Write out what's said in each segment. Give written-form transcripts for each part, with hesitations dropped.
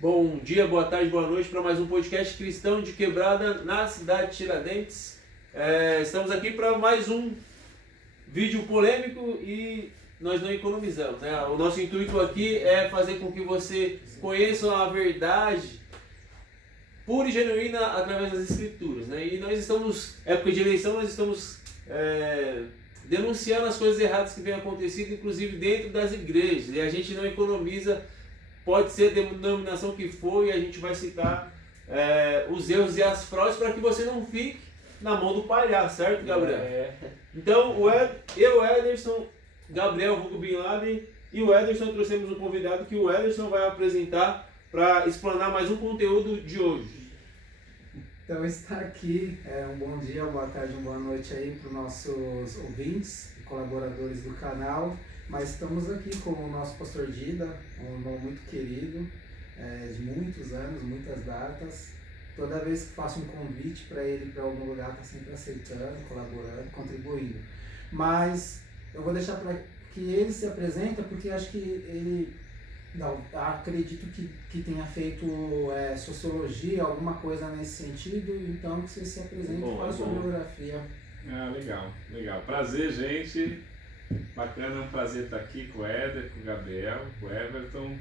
Bom dia, boa tarde, boa noite para mais um podcast Cristão de Quebrada na cidade de Tiradentes. Estamos aqui para mais um vídeo polêmico e nós não economizamos, né? O nosso intuito aqui é fazer com que você conheça a verdade pura e genuína através das escrituras, né? E nós estamos, época de eleição, nós estamos denunciando as coisas erradas que têm acontecido, inclusive dentro das igrejas, e a gente não economiza. Pode ser a denominação que for, e a gente vai citar os erros e as fraudes para que você não fique na mão do palhaço, certo, Gabriel? Então, eu, Ederson, Gabriel, vulgo Bin Laden, e o Ederson trouxemos um convidado que o Ederson vai apresentar para explanar mais um conteúdo de hoje. Então, está aqui, um bom dia, boa tarde, uma boa noite aí para os nossos ouvintes e colaboradores do canal. Mas estamos aqui com o nosso pastor Dida, um irmão muito querido, de muitos anos, muitas datas. Toda vez que faço um convite para ele para algum lugar, está sempre aceitando, colaborando, contribuindo. Mas eu vou deixar para que ele se apresente, porque acho que ele, acredito que tenha feito sociologia, alguma coisa nesse sentido. Então, que você se apresente e fale a sua biografia. Legal. Prazer, gente. Bacana, é um prazer estar aqui com o Éder, com o Gabriel, com o Everton,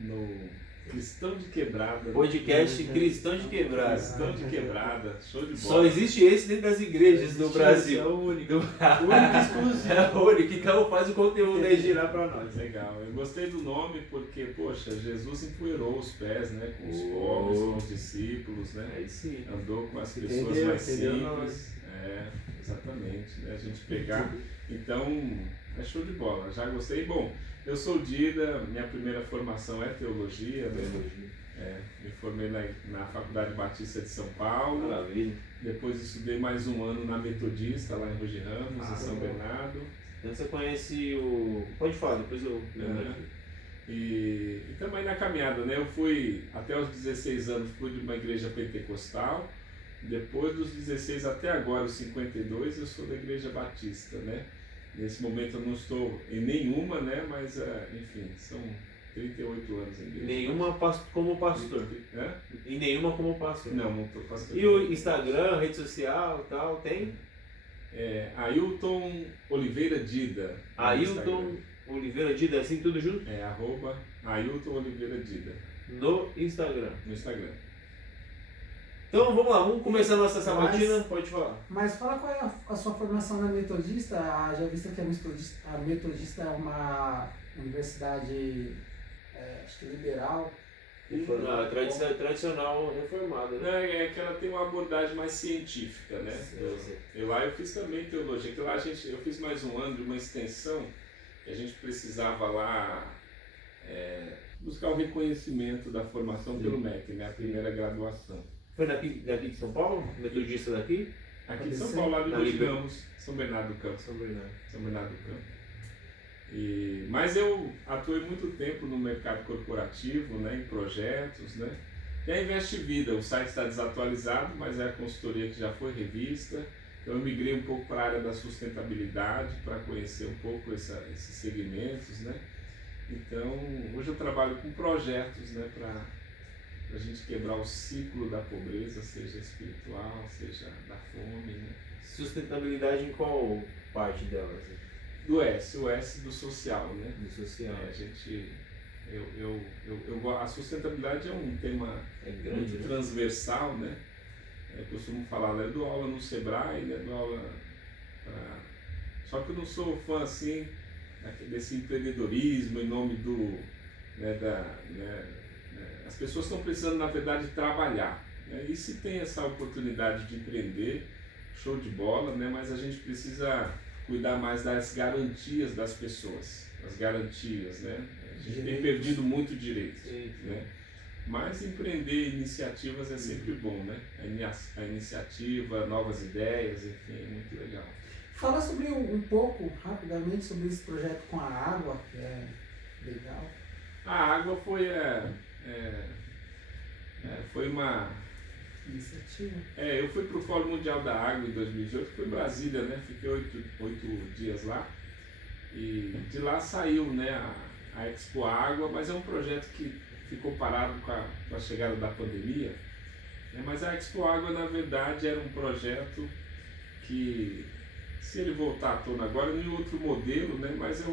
no Cristão de Quebrada. Podcast Cristão de Quebrada. Cristão de Quebrada, show de bola. Só existe esse dentro das igrejas do Brasil. É o único. O único exclusivo. É o único, então faz o conteúdo aí girar para nós. Legal, eu gostei do nome porque, poxa, Jesus empoeirou os pés, né, com os pobres, com os discípulos, né? Aí sim. Andou com as pessoas mais simples. Exatamente, né? A gente pegar. Então, é show de bola, já gostei. Bom, eu sou Dida, minha primeira formação é teologia, né? Me formei na Faculdade Batista de São Paulo. Maravilha. Depois estudei mais um ano na Metodista, lá em Rugi Ramos, em São Bernardo. Então você conhece o... Pode falar, depois eu lembro aqui. E também na caminhada, né? Eu fui, até os 16 anos, fui de uma igreja pentecostal. Depois dos 16 até agora, os 52, eu sou da Igreja Batista, né? Nesse momento eu não estou em nenhuma, né? Mas, enfim, são 38 anos em igreja. Nenhuma como pastor? E nenhuma como pastor? Não estou pastor. E o Instagram, rede social e tal, tem? Ailton Oliveira Dida. Ailton Oliveira Dida, assim, tudo junto? Ailton Oliveira Dida. No Instagram. No Instagram. Então vamos lá, vamos começar a nossa sabatina, pode falar. Mas fala qual é a sua formação na Metodista. Já visto que a Metodista é uma universidade, acho que liberal. Tradicional reformada, né? É que ela tem uma abordagem mais científica, né? Lá eu fiz também teologia, que lá eu fiz mais um ano de uma extensão, que a gente precisava lá buscar o reconhecimento da formação pelo MEC, né? A primeira graduação. Foi daqui de São Paulo? Metodista daqui? Aqui de São Paulo, lá de Rugi Ramos, São Bernardo do Campo. São Bernardo do Campo. Mas eu atuei muito tempo no mercado corporativo, né, em projetos, né? E a Investe Vida, o site está desatualizado, mas é a consultoria que já foi revista. Então eu migrei um pouco para a área da sustentabilidade, para conhecer um pouco esses segmentos, né? Então hoje eu trabalho com projetos, né, para a gente quebrar o ciclo da pobreza, seja espiritual, seja da fome, né? Sustentabilidade em qual parte dela? Assim? Do S, o S do social, né? Do social. A sustentabilidade é um tema grande, muito transversal, né? Eu costumo falar, né? Eu dou aula no Sebrae, né? Dou aula Só que eu não sou fã, assim, desse empreendedorismo em nome do... As pessoas estão precisando, na verdade, trabalhar, né? E se tem essa oportunidade de empreender, show de bola, né? Mas a gente precisa cuidar mais das garantias das pessoas, as garantias, né? A gente tem perdido muito direito, né? Mas empreender iniciativas é sempre bom, né? A iniciativa, novas ideias, enfim, é muito legal. Fala sobre um pouco, rapidamente, sobre esse projeto com a água, que é legal. A água foi uma iniciativa. Eu fui para o Fórum Mundial da Água em 2018, fui em Brasília, né? Fiquei 8 dias lá. E de lá saiu, né, a Expo Água, mas é um projeto que ficou parado com a chegada da pandemia, né? Mas a Expo Água, na verdade, era um projeto que, se ele voltar à tona agora, em outro modelo, né? Mas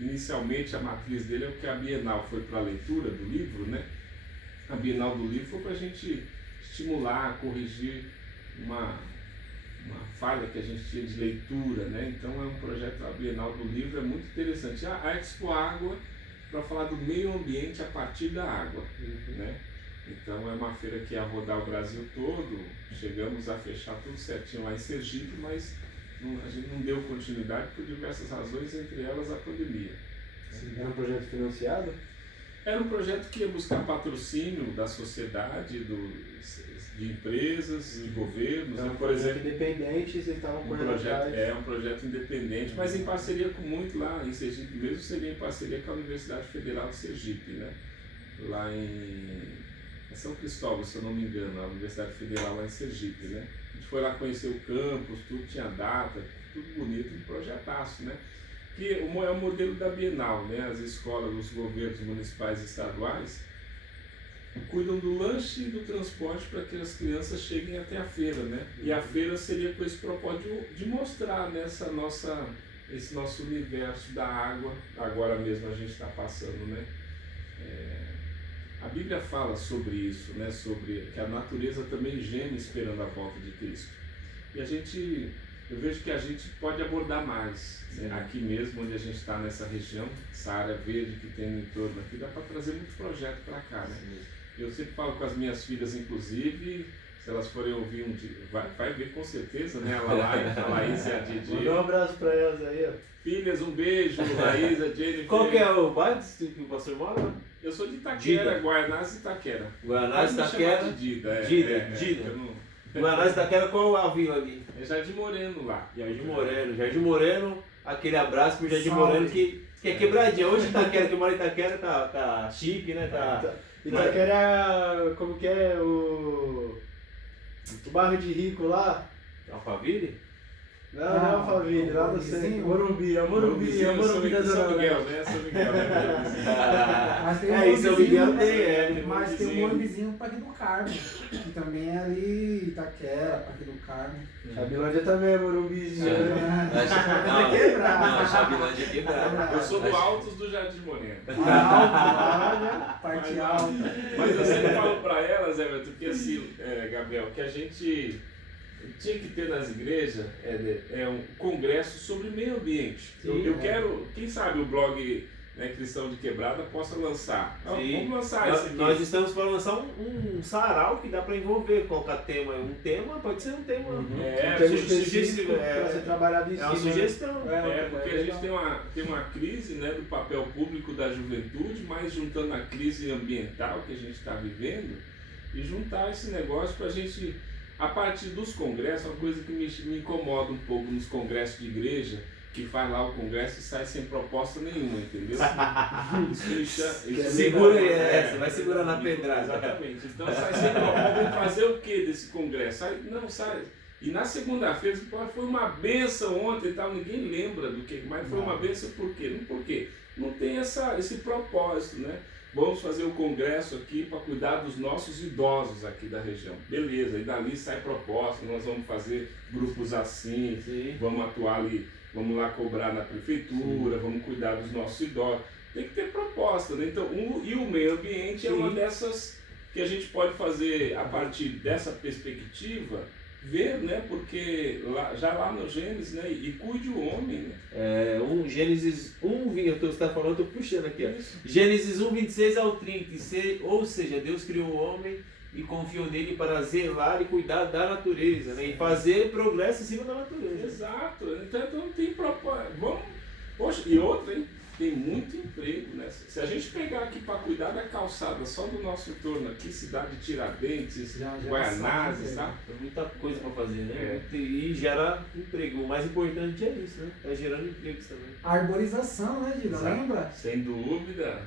inicialmente a matriz dele é o que a Bienal foi para a leitura do livro, né? A Bienal do livro foi para a gente estimular, corrigir uma falha que a gente tinha de leitura, né? Então é um projeto, a Bienal do livro é muito interessante. A Expo Água, para falar do meio ambiente a partir da água, né? Então é uma feira que ia rodar o Brasil todo, chegamos a fechar tudo certinho lá em Sergipe, mas a gente não deu continuidade por diversas razões, entre elas a pandemia. Era um projeto financiado? Era um projeto que ia buscar patrocínio da sociedade, de empresas, de governos. Então, por exemplo, independente, vocês estavam correndo atrás. É um projeto independente, mas em parceria com muito lá em Sergipe mesmo, seria em parceria com a Universidade Federal de Sergipe, né? Lá em São Cristóvão, se eu não me engano, a Universidade Federal lá em Sergipe, né? A gente foi lá conhecer o campus, tudo tinha data, tudo bonito, um projetaço, né? Que é o modelo da Bienal, né? As escolas, os governos municipais e estaduais cuidam do lanche e do transporte para que as crianças cheguem até a feira, né? E a feira seria com esse propósito de mostrar, né, esse nosso universo da água. Agora mesmo a gente está passando, né? A Bíblia fala sobre isso, né? Sobre que a natureza também geme esperando a volta de Cristo. E eu vejo que a gente pode abordar mais, né? Aqui mesmo, onde a gente está nessa região, essa área verde que tem no entorno aqui, dá para trazer muito projeto para cá, né? Eu sempre falo com as minhas filhas, inclusive, se elas forem ouvir um dia, vai ver com certeza, né? A Laís e a Didi. Manda um abraço para elas aí, ó. Filhas, um beijo, Laís, a Jennifer. Qual que é o bairro que o pastor mora? Eu sou de Itaquera, Dida. Guaianazes e Itaquera. Guaianazes, Pode me chamar Itaquera. de Dida. Dida. Eu não... Guaianazes, Itaquera, qual é a vila ali? É Jardim Moreno lá. Jardim Moreno, aquele abraço pro Jardim Moreno que é quebradinha. Hoje Itaquera, que mora em Itaquera, tá chique, né? Itaquera, como que é o bairro de Rico lá? Alphaville? Não, Alphaville, lá no centro. Morumbi São da Zona Miguel, Leste. né? São Miguel, né? Mas tem um É, isso é o Miguel Morumbizinho, tem, mas tem um Morumbizinho no Parque do Carmo, que também é ali Itaquera, Parque do Carmo. Chabilândia também é Morumbizinho. Não, quebrado. a Chabilândia é quebrada. Eu sou do Altos do Jardim Moreno. Alto, parte alta. Mas eu sempre falo para elas, Everton, que assim, Gabriel, que a gente tinha que ter nas igrejas um congresso sobre meio ambiente. Eu quero, quem sabe o blog, né, Cristão de Quebrada possa lançar. Vamos lançar isso aqui. Nós estamos para lançar um sarau que dá para envolver, colocar tema. Um tema pode ser um tema. Um tema específico para ser trabalhado em cima. É uma sugestão. Porque a gente tem uma crise, né, do papel público da juventude, mas juntando a crise ambiental que a gente está vivendo e juntar esse negócio para a gente, a partir dos congressos, uma coisa que me incomoda um pouco nos congressos de igreja, que faz lá o congresso e sai sem proposta nenhuma, entendeu? Segura essa, vai segurar na pedrada. Exatamente. Então sai sem proposta, vamos fazer o que desse congresso? Sai. E na segunda-feira, foi uma benção ontem e tal, ninguém lembra do que, mas foi uma benção por quê? Não por quê? Não tem esse propósito, né? Vamos fazer o congresso aqui para cuidar dos nossos idosos aqui da região. Beleza, e dali sai proposta, nós vamos fazer grupos assim, vamos atuar ali, vamos lá cobrar na prefeitura, vamos cuidar dos nossos idosos. Tem que ter proposta, né? Então, e o meio ambiente é uma dessas que a gente pode fazer a partir dessa perspectiva, ver, né? Porque já lá no Gênesis, né? E cuide o homem, né? Gênesis 1, você está falando, estou puxando aqui, ó. Gênesis 1, 26 ao 30, ou seja, Deus criou o homem e confiou nele para zelar e cuidar da natureza, né? E fazer progresso em cima da natureza. Exato, então não tem propósito. Poxa, e outra, hein? Tem muito emprego nessa. Se a gente pegar aqui para cuidar da calçada só do nosso entorno aqui, cidade de Tiradentes, Guaianazes, tá? Tem muita coisa para fazer, né? E gera emprego. O mais importante é isso, né? É gerando empregos também. A arborização, né, Dida? Lembra? Sem dúvida.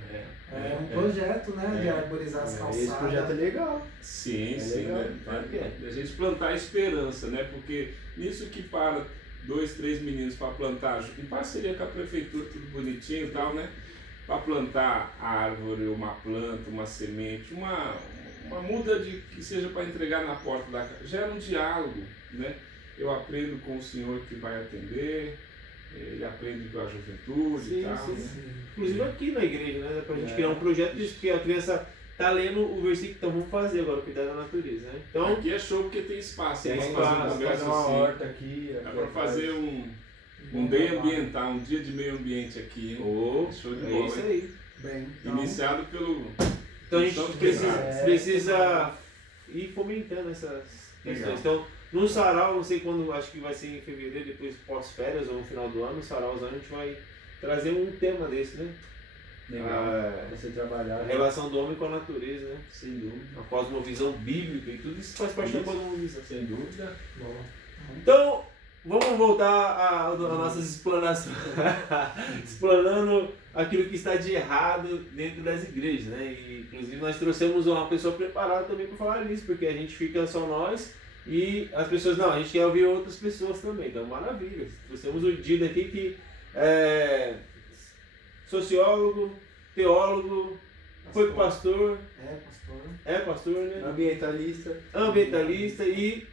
É um projeto, né, de arborizar as calçadas. Esse projeto é legal. Sim, legal. né? A gente plantar esperança, né? Porque nisso que para 2, 3 meninos para plantar, em parceria com a prefeitura, tudo bonitinho e tal, né? para plantar a árvore, uma planta, uma semente, uma muda de que seja para entregar na porta da casa. Gera um diálogo, né? Eu aprendo com o senhor que vai atender, ele aprende com a juventude Sim, e tal. sim. Né? Inclusive aqui na igreja, né? Pra gente criar um projeto disso, porque a criança tá lendo o versículo, então vamos fazer agora, cuidar da natureza, né? Então, Aqui é show porque tem espaço. Tem Dá pra espaço, fazer um negócio fazer uma assim. horta aqui. Dá para fazer um day ambiental, um dia de meio ambiente aqui, hein? Show de é bola, isso hein? aí. Bem, então, Iniciado pelo... Então a gente Então, precisa ir fomentando essas questões. Legal. Então, no sarau, não sei quando, acho que vai ser em fevereiro, depois pós-férias ou no final do ano, no sarauzão a gente vai trazer um tema desse, né? Pra você trabalhar. A relação do homem com a natureza, né? Sem dúvida. A cosmovisão bíblica e tudo isso faz parte da cosmovisão. Sem dúvida. Então, vamos voltar às nossas explanações. Explanando aquilo que está de errado dentro das igrejas, né? E, inclusive, nós trouxemos uma pessoa preparada também para falar nisso, porque a gente fica só nós e as pessoas, não, a gente quer ouvir outras pessoas também. Então, maravilha. Trouxemos o Dida aqui que é sociólogo, teólogo, foi pastor, pastor. pastor, né? Ambientalista. E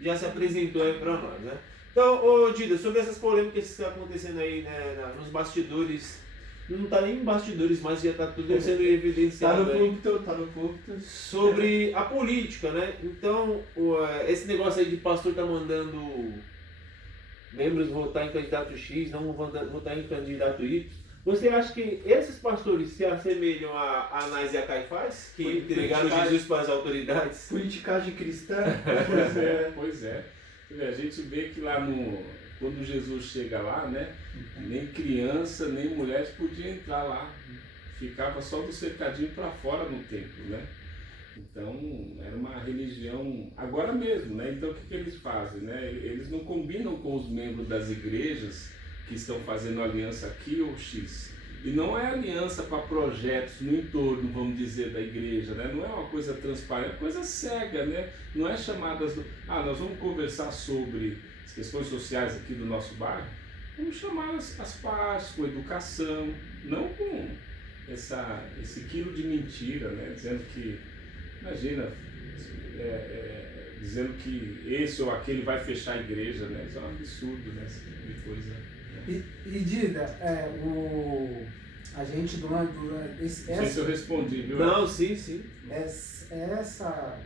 já se apresentou aí para nós, né? Então, ô Dida, sobre essas polêmicas que estão acontecendo aí, né, nos bastidores, não está nem em bastidores, mas já está tudo sendo evidenciado Tá aí, no púlpito. sobre a política, né? Então, esse negócio aí de pastor tá mandando membros votar em candidato X, não votar em candidato Y. Você acha que esses pastores se assemelham a Anás e a Caifás, que entregaram Jesus para as autoridades? Politicagem cristã. Pois é. A gente vê que lá quando Jesus chega lá, né? Nem criança, nem mulheres podiam entrar lá. Ficava só do cercadinho para fora no templo, né? Então, era uma religião, agora mesmo, né? Então, o que eles fazem, né? Eles não combinam com os membros das igrejas que estão fazendo aliança aqui ou X. E não é aliança para projetos no entorno, vamos dizer, da igreja, né? Não é uma coisa transparente, é coisa cega, né? Não é chamadas nós vamos conversar sobre as questões sociais aqui do nosso bairro. Vamos chamar as partes com educação, não com esse quilo de mentira, né? Dizendo que, imagina, dizendo que esse ou aquele vai fechar a igreja, né? Isso é um absurdo, né? Esse tipo de coisa. E Dida, a gente durante Não sei se eu respondi, viu? Não, sim. Essa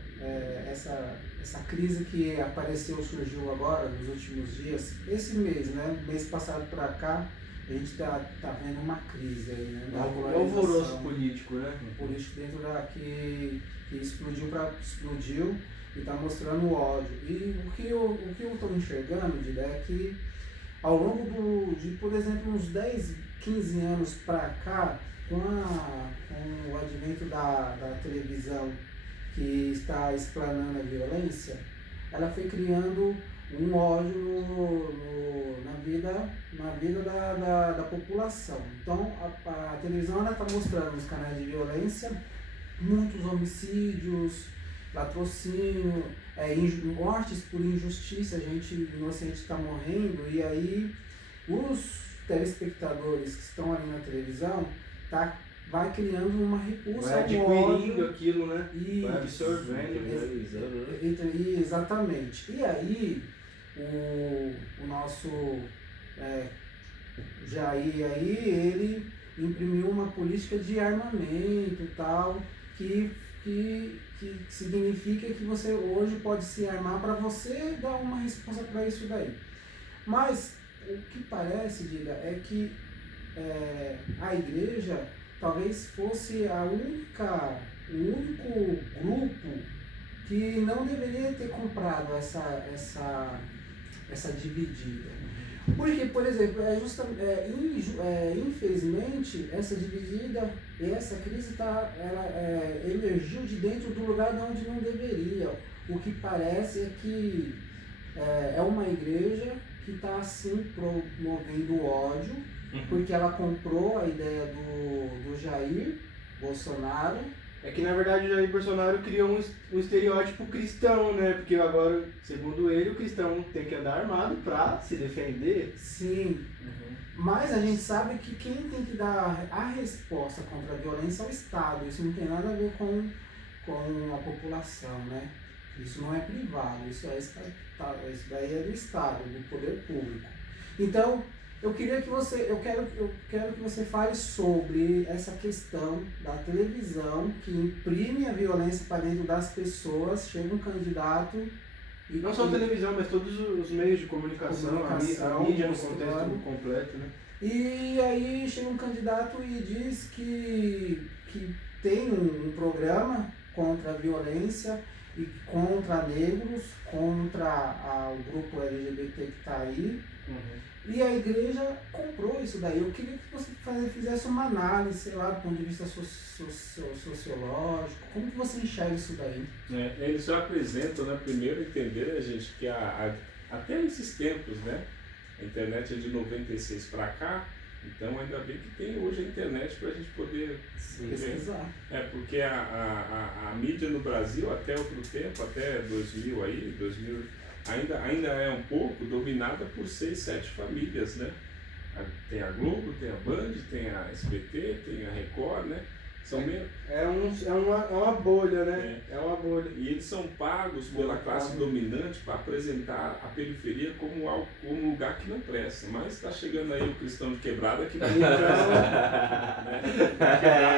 crise que surgiu agora, nos últimos dias, esse mês, né? Mês passado para cá, a gente tá vendo uma crise aí, né? Da Alvoroço político, né? Político dentro que explodiu e está mostrando o ódio. E o que eu estou enxergando, Dida, é que ao longo por exemplo, uns 10, 15 anos para cá, com o advento da televisão que está explanando a violência, ela foi criando um ódio na vida da população. Então, a televisão está mostrando nos canais de violência muitos homicídios, latrocínio, mortes por injustiça, gente inocente está morrendo, e aí os telespectadores que estão ali na televisão vai criando uma repulsa, vai adquirindo aquilo, né? Vai absorvendo, exatamente. E aí o nosso Jair aí, ele imprimiu uma política de armamento e tal, que significa que você hoje pode se armar para você dar uma resposta para isso daí. Mas o que parece, Diga, é que a igreja talvez fosse o único grupo que não deveria ter comprado essa dividida. Porque, por exemplo, infelizmente, essa dividida e essa crise emergiu de dentro do lugar de onde não deveria. O que parece é que é uma igreja que está, assim, promovendo ódio, porque ela comprou a ideia do Jair Bolsonaro. É que, na verdade, o Jair Bolsonaro criou um estereótipo cristão, né? Porque agora, segundo ele, o cristão tem que andar armado para se defender. Sim. Mas a gente sabe que quem tem que dar a resposta contra a violência é o Estado. Isso não tem nada a ver com a população, né? Isso não é privado, isso daí é do Estado, do poder público. Então, eu quero que você fale sobre essa questão da televisão que imprime a violência para dentro das pessoas. Chega um candidato e não só a televisão, mas todos os meios de comunicação, a mídia no contexto completo, né? E aí chega um candidato e diz que tem um programa contra a violência e contra negros, contra o grupo LGBT que está aí. E a igreja comprou isso daí. Eu queria que você fizesse uma análise, sei lá, do ponto de vista sociológico. Como que você enxerga isso daí? Eles já apresentam, né, primeiro entender, né, gente, que até esses tempos, né, a internet é de 96 para cá, então ainda bem que tem hoje a internet para a gente poder pesquisar. Porque a mídia no Brasil, até outro tempo, até 2000 aí, 2000, ainda é um pouco dominada por 6, 7 famílias, né? Tem a Globo, tem a Band, tem a SBT, tem a Record, né? É uma bolha, né? É uma bolha. E eles são pagos pela classe dominante para apresentar a periferia como um lugar que não presta. Mas está chegando aí o cristão de quebrada que vai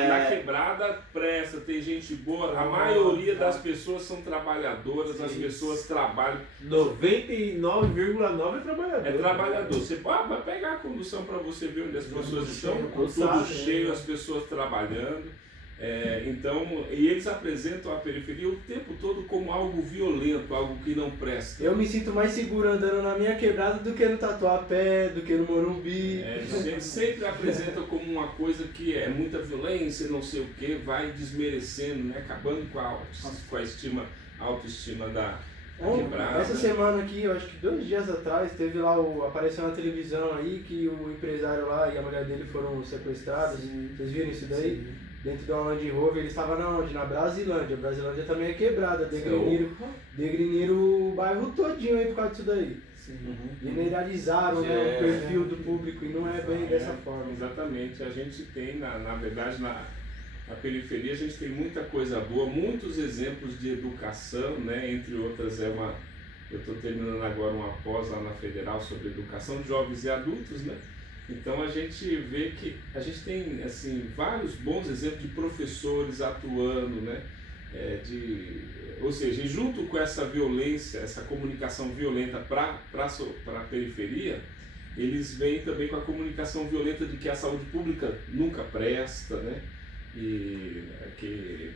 na quebrada presta, tem gente boa. A maioria das pessoas são trabalhadoras, as pessoas trabalham. 99,9% é trabalhador. É trabalhador. Você vai pegar a condução para você ver onde as pessoas estão, tudo cheio, as pessoas trabalhando. E eles apresentam a periferia o tempo todo como algo violento, algo que não presta. Eu me sinto mais seguro andando na minha quebrada do que no Tatuapé, do que no Morumbi. Eles sempre apresentam como uma coisa que é muita violência, não sei o que, vai desmerecendo, né? Acabando com a autoestima da quebrada. Essa semana aqui, eu acho que 2 dias atrás, teve lá, apareceu na televisão aí que o empresário lá e a mulher dele foram sequestrados. Vocês viram isso daí? Sim. Dentro da Land Rover, eles estavam na onde? Na Brasilândia. A Brasilândia também é quebrada, degriniram o bairro todinho aí por causa disso daí. Generalizaram, né, o perfil do público e não é bem dessa forma. Exatamente. A gente tem, na verdade, na periferia, a gente tem muita coisa boa, muitos exemplos de educação, né? Entre outras, eu estou terminando agora uma pós lá na Federal sobre educação de jovens e adultos, né? Então a gente vê que a gente tem assim, vários bons exemplos de professores atuando, né? Ou seja, junto com essa violência, essa comunicação violenta para a periferia, eles vêm também com a comunicação violenta de que a saúde pública nunca presta, né? E que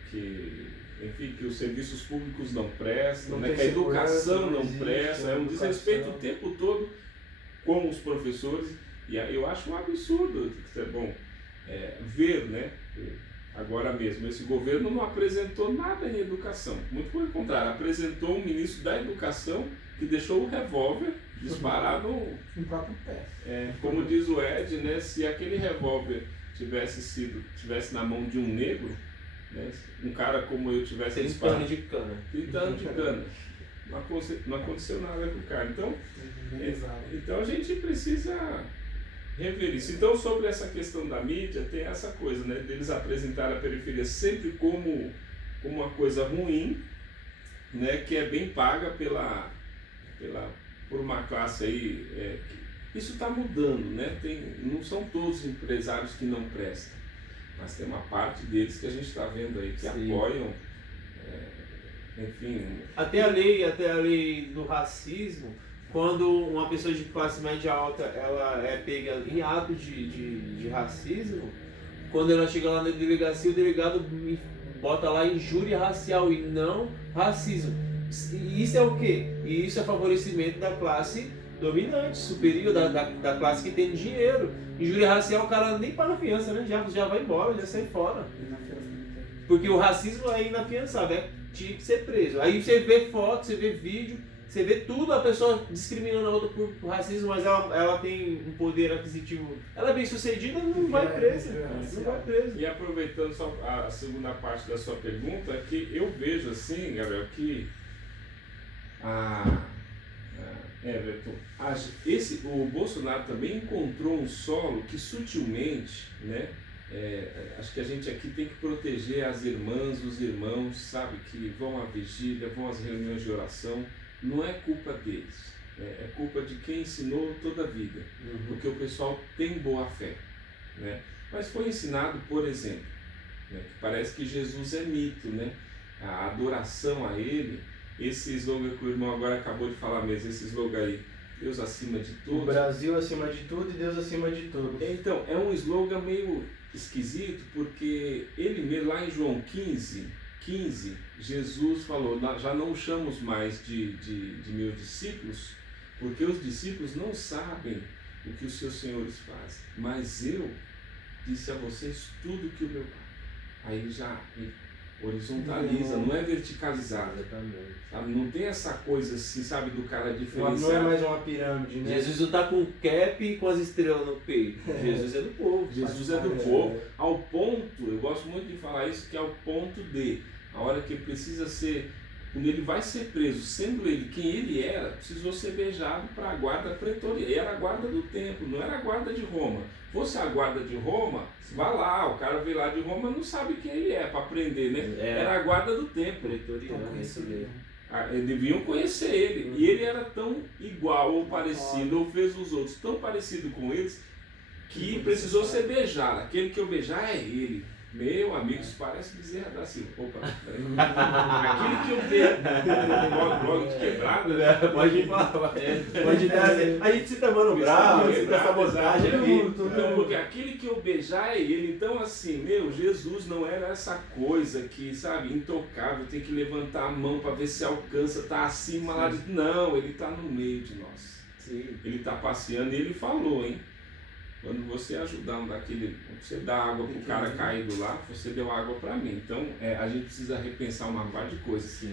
os serviços públicos não prestam, né? Que a educação não presta, é um desrespeito o tempo todo com os professores. E eu acho um absurdo, ver, né? Agora mesmo, esse governo não apresentou nada em educação, muito pelo contrário, apresentou um ministro da educação que deixou o revólver disparar no próprio pé. Como diz o Ed, né? Se aquele revólver tivesse na mão de um negro, né? Um cara como eu tivesse disparado 30 anos de cana. Não aconteceu nada com o cara. Então a gente precisa rever isso. Então, sobre essa questão da mídia, tem essa coisa, né, deles apresentar a periferia sempre como uma coisa ruim, né, que é bem paga por uma classe aí. Isso está mudando, né? Não são todos os empresários que não prestam, mas tem uma parte deles que a gente está vendo aí que apoiam, enfim. Até a lei do racismo. Quando uma pessoa de classe média alta ela é pega em ato de racismo, quando ela chega lá na delegacia, o delegado bota lá injúria racial e não racismo. E isso é o quê? E isso é favorecimento da classe dominante, superior, da classe que tem dinheiro. Injúria racial, o cara nem paga fiança, né? Já vai embora, já sai fora. Porque o racismo é inafiançável, tinha que ser preso. Aí você vê foto, você vê vídeo, você vê tudo, a pessoa discriminando a outra por racismo, mas ela tem um poder aquisitivo. Ela é bem sucedida, não vai presa. Não vai presa. E aproveitando só a segunda parte da sua pergunta, que eu vejo assim, Gabriel, que Everton, o Bolsonaro também encontrou um solo que sutilmente, né? Acho que a gente aqui tem que proteger as irmãs, os irmãos, sabe, que vão à vigília, vão às reuniões de oração. Não é culpa deles, né? É culpa de quem ensinou toda a vida, porque o pessoal tem boa fé, né? Mas foi ensinado, por exemplo, né, que parece que Jesus é mito, né? A adoração a Ele, esse slogan que o irmão agora acabou de falar mesmo, esse slogan aí, Deus acima de tudo. O Brasil acima de tudo e Deus acima de tudo. Então, é um slogan meio esquisito, porque ele mesmo, lá em João 15, Jesus falou, já não chamos mais de meus discípulos, porque os discípulos não sabem o que os seus senhores fazem, mas eu disse a vocês tudo que o meu Pai. Aí ele já horizontaliza, não é verticalizado. Sabe? Não tem essa coisa assim, sabe, do cara diferenciado. Não é mais uma pirâmide, né? Jesus não está com cap e com as estrelas no peito. Jesus é do povo. Jesus é do povo, ao ponto, eu gosto muito de falar isso, que é ao ponto de, a hora que ele precisa ser, quando ele vai ser preso, sendo ele quem ele era, precisou ser beijado para a guarda pretoriana. Era a guarda do templo, não era a guarda de Roma. Fosse a guarda de Roma, vá lá, o cara veio lá de Roma não sabe quem ele é para prender, né? Era a guarda do templo. Pretoriana, isso mesmo. Deviam conhecer ele. E ele era tão igual ou parecido, ou fez os outros tão parecido com eles, que precisou ser beijado. Aquele que eu beijar é ele. Meu amigo, isso parece Bezerra da Silva. Opa, aquele que eu beijo. Blog de quebrado, né? Pode falar. Pode dar. A gente cita Mano Brown, cita sabotagem aqui. Então, porque aquele que eu beijar é ele. Então, assim, Jesus não era essa coisa que, sabe, intocável, tem que levantar a mão para ver se alcança, tá acima lá de. Não, ele tá no meio de nós. Sim. Ele tá passeando e ele falou, hein? Quando você ajudar você dá água pro cara caído lá, você deu água para mim. Então, a gente precisa repensar uma par de coisas.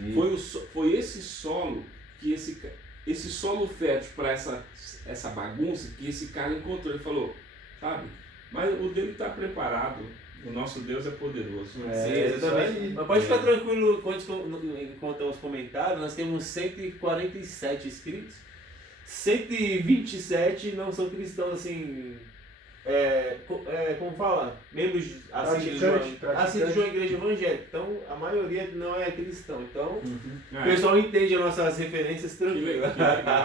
Foi esse solo, que esse solo fértil para essa bagunça que esse cara encontrou. Ele falou, sabe, mas o dele está preparado. O nosso Deus é poderoso. Sim, exatamente. Mas pode ficar tranquilo, enquanto os comentários, nós temos 147 inscritos. 127 não são cristãos assim, como fala? Membros assistem de uma igreja evangélica. Então a maioria não é cristão. Então o pessoal entende as nossas referências tranquilo.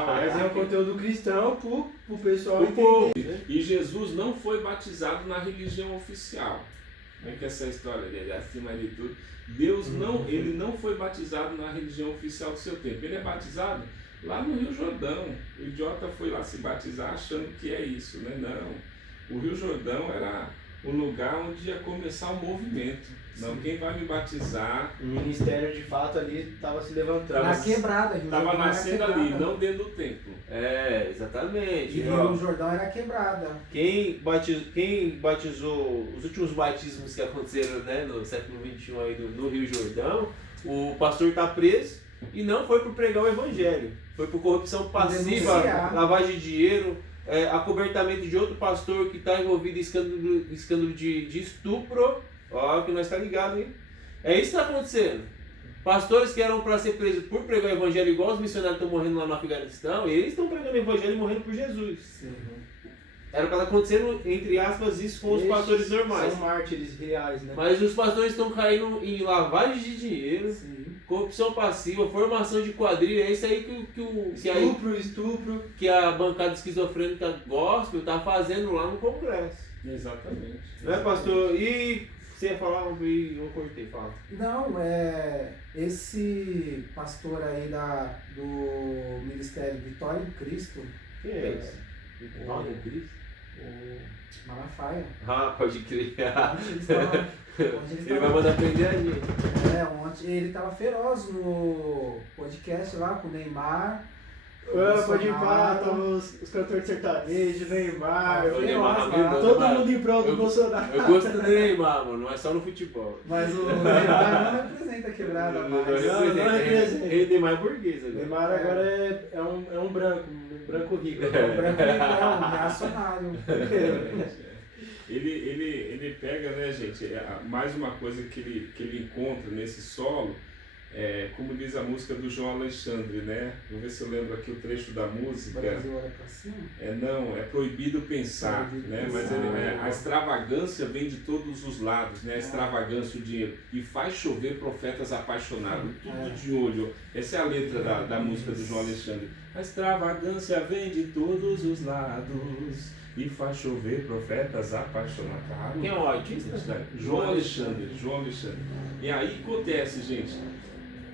Mas é um conteúdo cristão pro pessoal entender. Né? E Jesus não foi batizado na religião oficial. Como é que é essa história dele? Acima de tudo. Ele não foi batizado na religião oficial do seu tempo. Ele é batizado lá no Rio Jordão. O idiota foi lá se batizar achando que é isso, né? Não. O Rio Jordão era o lugar onde ia começar o movimento. Não, quem vai me batizar... O ministério de fato ali estava se levantando. Na quebrada. Estava nascendo ali, não dentro do templo. Exatamente. E o Jordão era quebrada. Quem batizou os últimos batismos que aconteceram, né, no século XXI aí no Rio Jordão, o pastor está preso e não foi por pregar o evangelho. Foi por corrupção passiva, lavagem de dinheiro, acobertamento de outro pastor que está envolvido em escândalo de estupro. Ó, que nós está ligado, hein? É isso que está acontecendo. Pastores que eram para ser presos por pregar o evangelho, igual os missionários estão morrendo lá no Afeganistão, eles estão pregando o evangelho e morrendo por Jesus. Sim. Era para estar acontecendo, entre aspas, isso com os pastores normais. São mártires reais, né? Mas os pastores estão caindo em lavagem de dinheiro, corrupção passiva, formação de quadrilha. É isso aí Estupro. Que a bancada esquizofrênica gospel está fazendo lá no Congresso. Exatamente. Não é, pastor? E você ia falar e eu cortei, fala. Não, esse pastor aí do Ministério Vitória em Cristo. Quem é esse? Vitória em Cristo? O Malafaia. Pode crer. Ele vai mandar prender a gente. Ontem ele estava feroz no podcast lá com o Neymar. Pode ir para, os cantores sertanejos, Neymar, todo mundo em prol do Bolsonaro. Eu gosto do Neymar, mano, não é só no futebol. Mas o Neymar não representa a quebrada mais. Não representa. Ele Neymar é burguês agora. Neymar agora é um branco rico. Um branco rico, reacionário. Ele pega, né, gente, mais uma coisa que ele encontra nesse solo como diz a música do João Alexandre, né? Vamos ver se eu lembro aqui o trecho da música. Brasil olha pra cima. Não, é proibido pensar, né? Mas a extravagância vem de todos os lados, né? A extravagância, o dinheiro. E faz chover profetas apaixonados, tudo de olho. Essa é a letra da música do João Alexandre. A extravagância vem de todos os lados e faz chover profetas apaixonados. Claro. Quem é o artista? João Alexandre. E aí acontece, gente,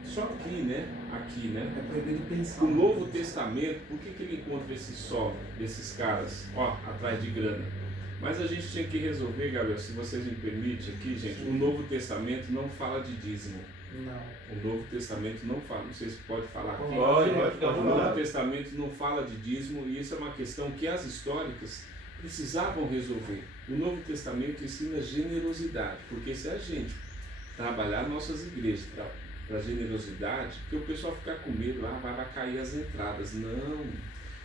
só aqui, né? É proibido pensar. O Novo Testamento, por que ele encontra esses caras, atrás de grana? Mas a gente tinha que resolver, Gabriel, se vocês me permitem aqui, gente, o Novo Testamento não fala de dízimo. Não. O Novo Testamento não fala, não sei se pode falar aqui. Pode. O Novo Testamento não fala de dízimo e isso é uma questão que as históricas precisavam resolver. O Novo Testamento ensina generosidade, porque se a gente trabalhar nossas igrejas para generosidade, que o pessoal ficar com medo, vai cair as entradas. Não,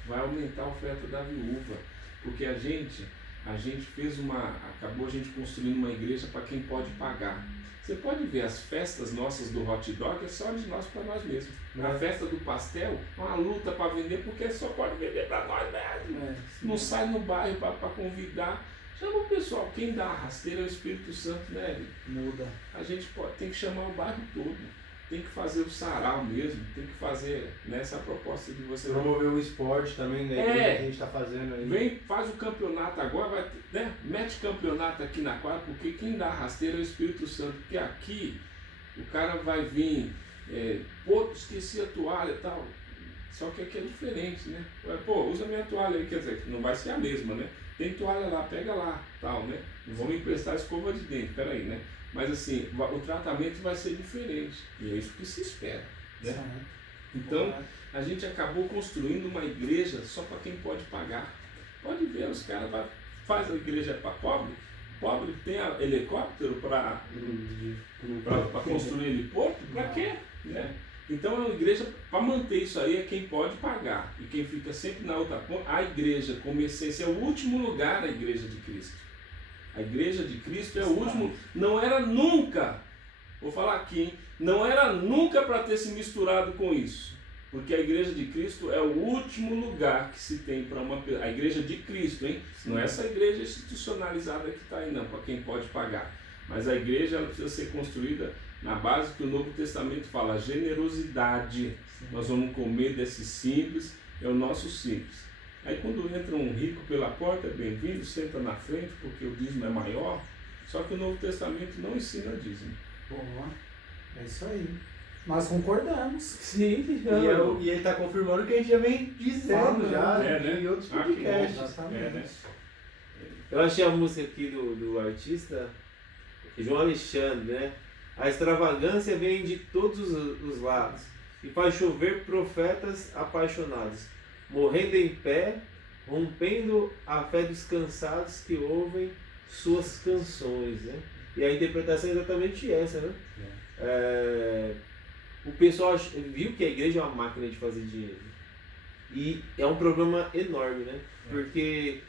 vai aumentar a oferta da viúva, porque a gente acabou a gente construindo uma igreja para quem pode pagar. Você pode ver as festas nossas do hot dog, é só de nós para nós mesmos. A festa do pastel é uma luta para vender, porque só pode vender para nós mesmos. Não sai no bairro para convidar. Chama o pessoal, quem dá a rasteira é o Espírito Santo, né? Muda. A gente tem que chamar o bairro todo. Tem que fazer o sarau mesmo, tem que fazer essa proposta de você promover o esporte também, né? Que a gente está fazendo aí. Vem, faz o campeonato agora, mete campeonato aqui na quadra, porque quem dá a rasteira é o Espírito Santo, porque aqui o cara vai vir, esqueci a toalha e tal, só que aqui é diferente, né? Usa minha toalha aí, quer dizer, não vai ser a mesma, né? Tem toalha lá, pega lá, tal, né? Não vamos emprestar escova de dente, peraí, né? Mas assim, o tratamento vai ser diferente. E é isso que se espera, né? Então, a gente acabou construindo uma igreja só para quem pode pagar. Pode ver, os caras faz a igreja para pobre. Pobre tem helicóptero para construir heliporto? Para quê? Né? Então é uma igreja, para manter isso aí, é quem pode pagar. E quem fica sempre na outra ponta, a igreja, como essência, é o último lugar, a igreja de Cristo. A igreja de Cristo é o último, não era nunca, vou falar aqui, hein? Não era nunca para ter se misturado com isso, porque a igreja de Cristo é o último lugar que se tem para a igreja de Cristo, hein? Não é essa igreja institucionalizada que está aí não, para quem pode pagar, mas a igreja ela precisa ser construída na base que o Novo Testamento fala, generosidade. Nós vamos comer desse simples, é o nosso simples. Aí quando entra um rico pela porta, é bem-vindo, senta na frente, porque o dízimo é maior. Só que o Novo Testamento não ensina dízimo. Boa, é isso aí. Nós concordamos. Sim. E ele está confirmando o que a gente já vem dizendo em outros podcasts. Exatamente. Eu achei a música aqui do artista João Alexandre, né? A extravagância vem de todos os lados e faz chover profetas apaixonados, morrendo em pé, rompendo a fé dos cansados que ouvem suas canções, né? E a interpretação é exatamente essa, né? O pessoal viu que a igreja é uma máquina de fazer dinheiro. E é um problema enorme, né? Porque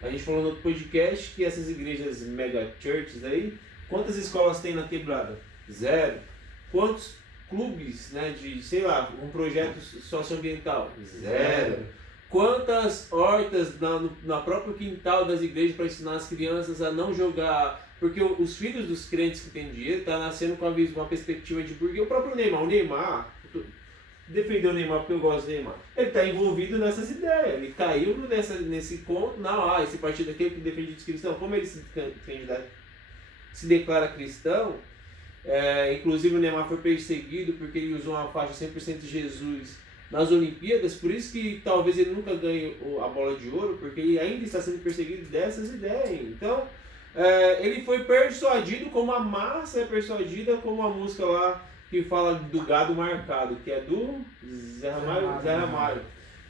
a gente falou no outro podcast que essas igrejas mega churches aí, quantas escolas tem na quebrada? 0. Quantos clubes, né, de, sei lá, um projeto socioambiental? 0. Quantas hortas na próprio quintal das igrejas para ensinar as crianças a não jogar? Porque os filhos dos crentes que têm dinheiro estão nascendo com uma perspectiva de... Porque o próprio Neymar, defendeu o Neymar porque eu gosto do Neymar. Ele está envolvido nessas ideias, ele caiu nesse conto, esse partido aqui que defende os cristãos, como ele se declara cristão, inclusive o Neymar foi perseguido porque ele usou uma faixa 100% de Jesus nas Olimpíadas, por isso que talvez ele nunca ganhe a bola de ouro, porque ele ainda está sendo perseguido dessas ideias. Então, ele foi persuadido como a massa é persuadida, como a música lá que fala do gado marcado, que é do Zé Ramalho.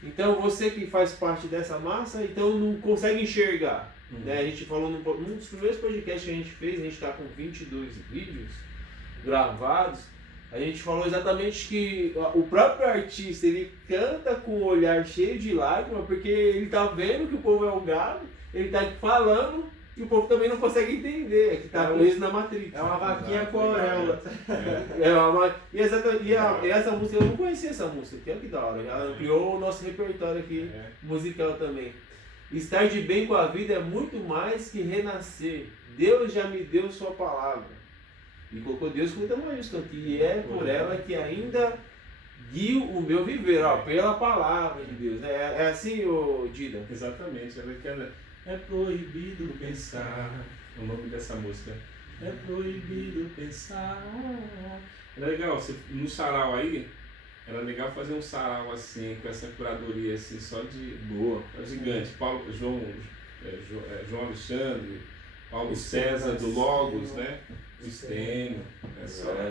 Então, você que faz parte dessa massa, então não consegue enxergar. Né? A gente falou num dos primeiros podcasts que a gente fez, a gente está com 22 vídeos gravados, a gente falou exatamente que o próprio artista, ele canta com o olhar cheio de lágrimas, porque ele está vendo que o povo é o gado, ele está falando que o povo também não consegue entender, que está preso na Matrix. É uma vaquinha com auréola. E essa música, eu não conhecia essa música, que é que da hora. Ela ampliou o nosso repertório aqui, musical também. Estar de bem com a vida é muito mais que renascer. Deus já me deu sua palavra. E colocou Deus com muita maiúscula, que é por ela que ainda guio o meu viver, ó, pela palavra de Deus. É assim, ô Dida? Exatamente. É proibido pensar. O nome dessa música. É proibido pensar. Era legal, no sarau aí, era legal fazer um sarau assim, com essa curadoria assim, só de boa. É gigante. João Alexandre, Paulo César do Logos, né? O Estênio.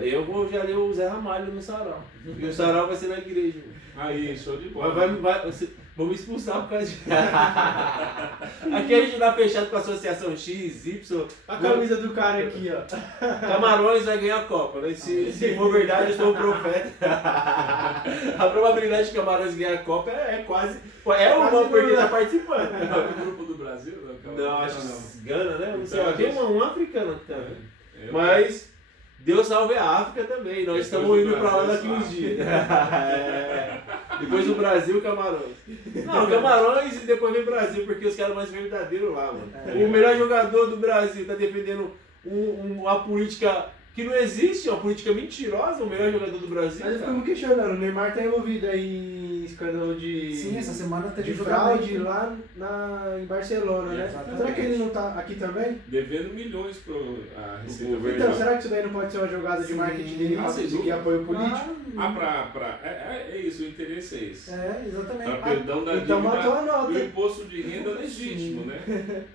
Eu vou já ler o Zé Ramalho no sarau. E o sarau vai ser na igreja. Aí, show de bola. Vou me expulsar por causa de. Aqui a gente tá fechado com a associação X, Y. A camisa do cara aqui, ó. Camarões vai ganhar a Copa, né? Se for verdade, eu sou o profeta. A probabilidade de Camarões ganhar a Copa é quase. É uma porque tá participando. No grupo do Brasil? Não, acho que Gana, né? Não sei. Então, Tem um africano que tá. Mas Deus salve a África também. Nós estamos indo pra lá daqui uns dias. Depois o Brasil, Camarões. Não, Camarões e depois vem Brasil, porque os caras mais verdadeiros lá, mano. O melhor jogador do Brasil tá defendendo uma política que não existe, uma política mentirosa, o melhor jogador do Brasil. Mas eu fico me questionando, o Neymar tá envolvido aí em escândalo de. Sim, essa semana teve de fraude lá em Barcelona, né? Exatamente. Será que ele não tá aqui também? Devendo milhões a Receita governo. Então, será que isso daí não pode ser uma jogada de marketing dele sem de dúvida. apoio político? É isso, o interesse é esse. Exatamente. Para perdão da então matou a dívida nota. do imposto de renda legítimo, né?